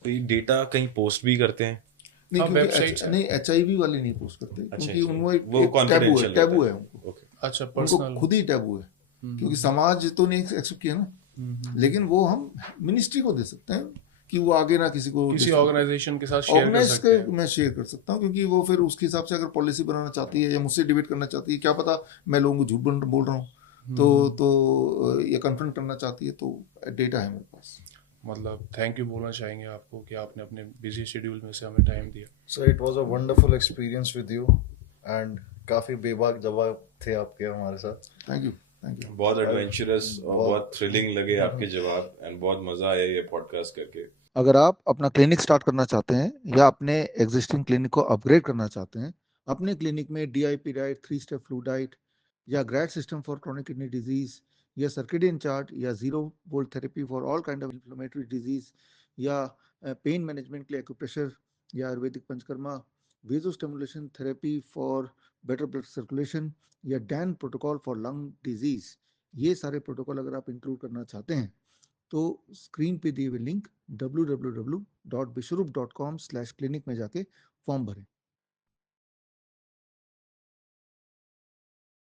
तो ये डेटा कहीं पोस्ट भी करते हैं? नहीं, हाँ, क्योंकि websites हैं। नहीं, HIV वाले नहीं पोस्ट करते, क्योंकि अच्छा, उनको वो एक टैबू confidential है, रहता टैबू है। है उनको, ओके, अच्छा, उनको पर्सनल। खुद ही टैबू है, क्योंकि समाज तो नहीं एक्सेप्ट किया ना। लेकिन वो हम मिनिस्ट्री को दे सकते हैं कि वो आगे ना किसी को, किसी ऑर्गेनाइजेशन के साथ शेयर कर ऑर्गेनाइज सकते हैं। मैं शेयर कर सकता हूँ, क्योंकि वो फिर उसके हिसाब से अगर पॉलिसी बनाना चाहती है या मुझसे डिबेट करना चाहती है, क्या पता मैं लोगों को झूठ बोल रहा हूँ, तो ये कन्फ्रंट करना चाहती है, तो डेटा है मेरे पास। मतलब थैंक यू बोलना चाहेंगे आपको कि आपने अपने बिजी शेड्यूल में से हमें टाइम दिया। So it was a wonderful experience with you, and काफी बेबाक जवाब थे आपके हमारे साथ। Thank you, thank you. बहुत एडवेंचरस और बहुत थ्रिलिंग लगे आपके जवाब, एंड बहुत मजा आया ये पॉडकास्ट करके। अगर आप अपना क्लिनिक स्टार्ट करना चाहते हैं या अपने एग्जिस्टिंग क्लिनिक को अपग्रेड करना चाहते हैं, अपने क्लिनिक में DIP diet, 3 step flu diet या grad system for chronic kidney disease या सर्केडियन चार्ट या zero volt therapy for all kind of inflammatory disease या पेन मैनेजमेंट के लिए एक्यूप्रेशर या ayurvedic panchakarma, vago stimulation therapy for better blood circulation या DAN protocol for lung disease, ये सारे protocol अगर आप इंक्लूड करना चाहते हैं तो स्क्रीन पे दिए हुए लिंक www.bishrup.com/clinic में जाके फॉर्म भरें।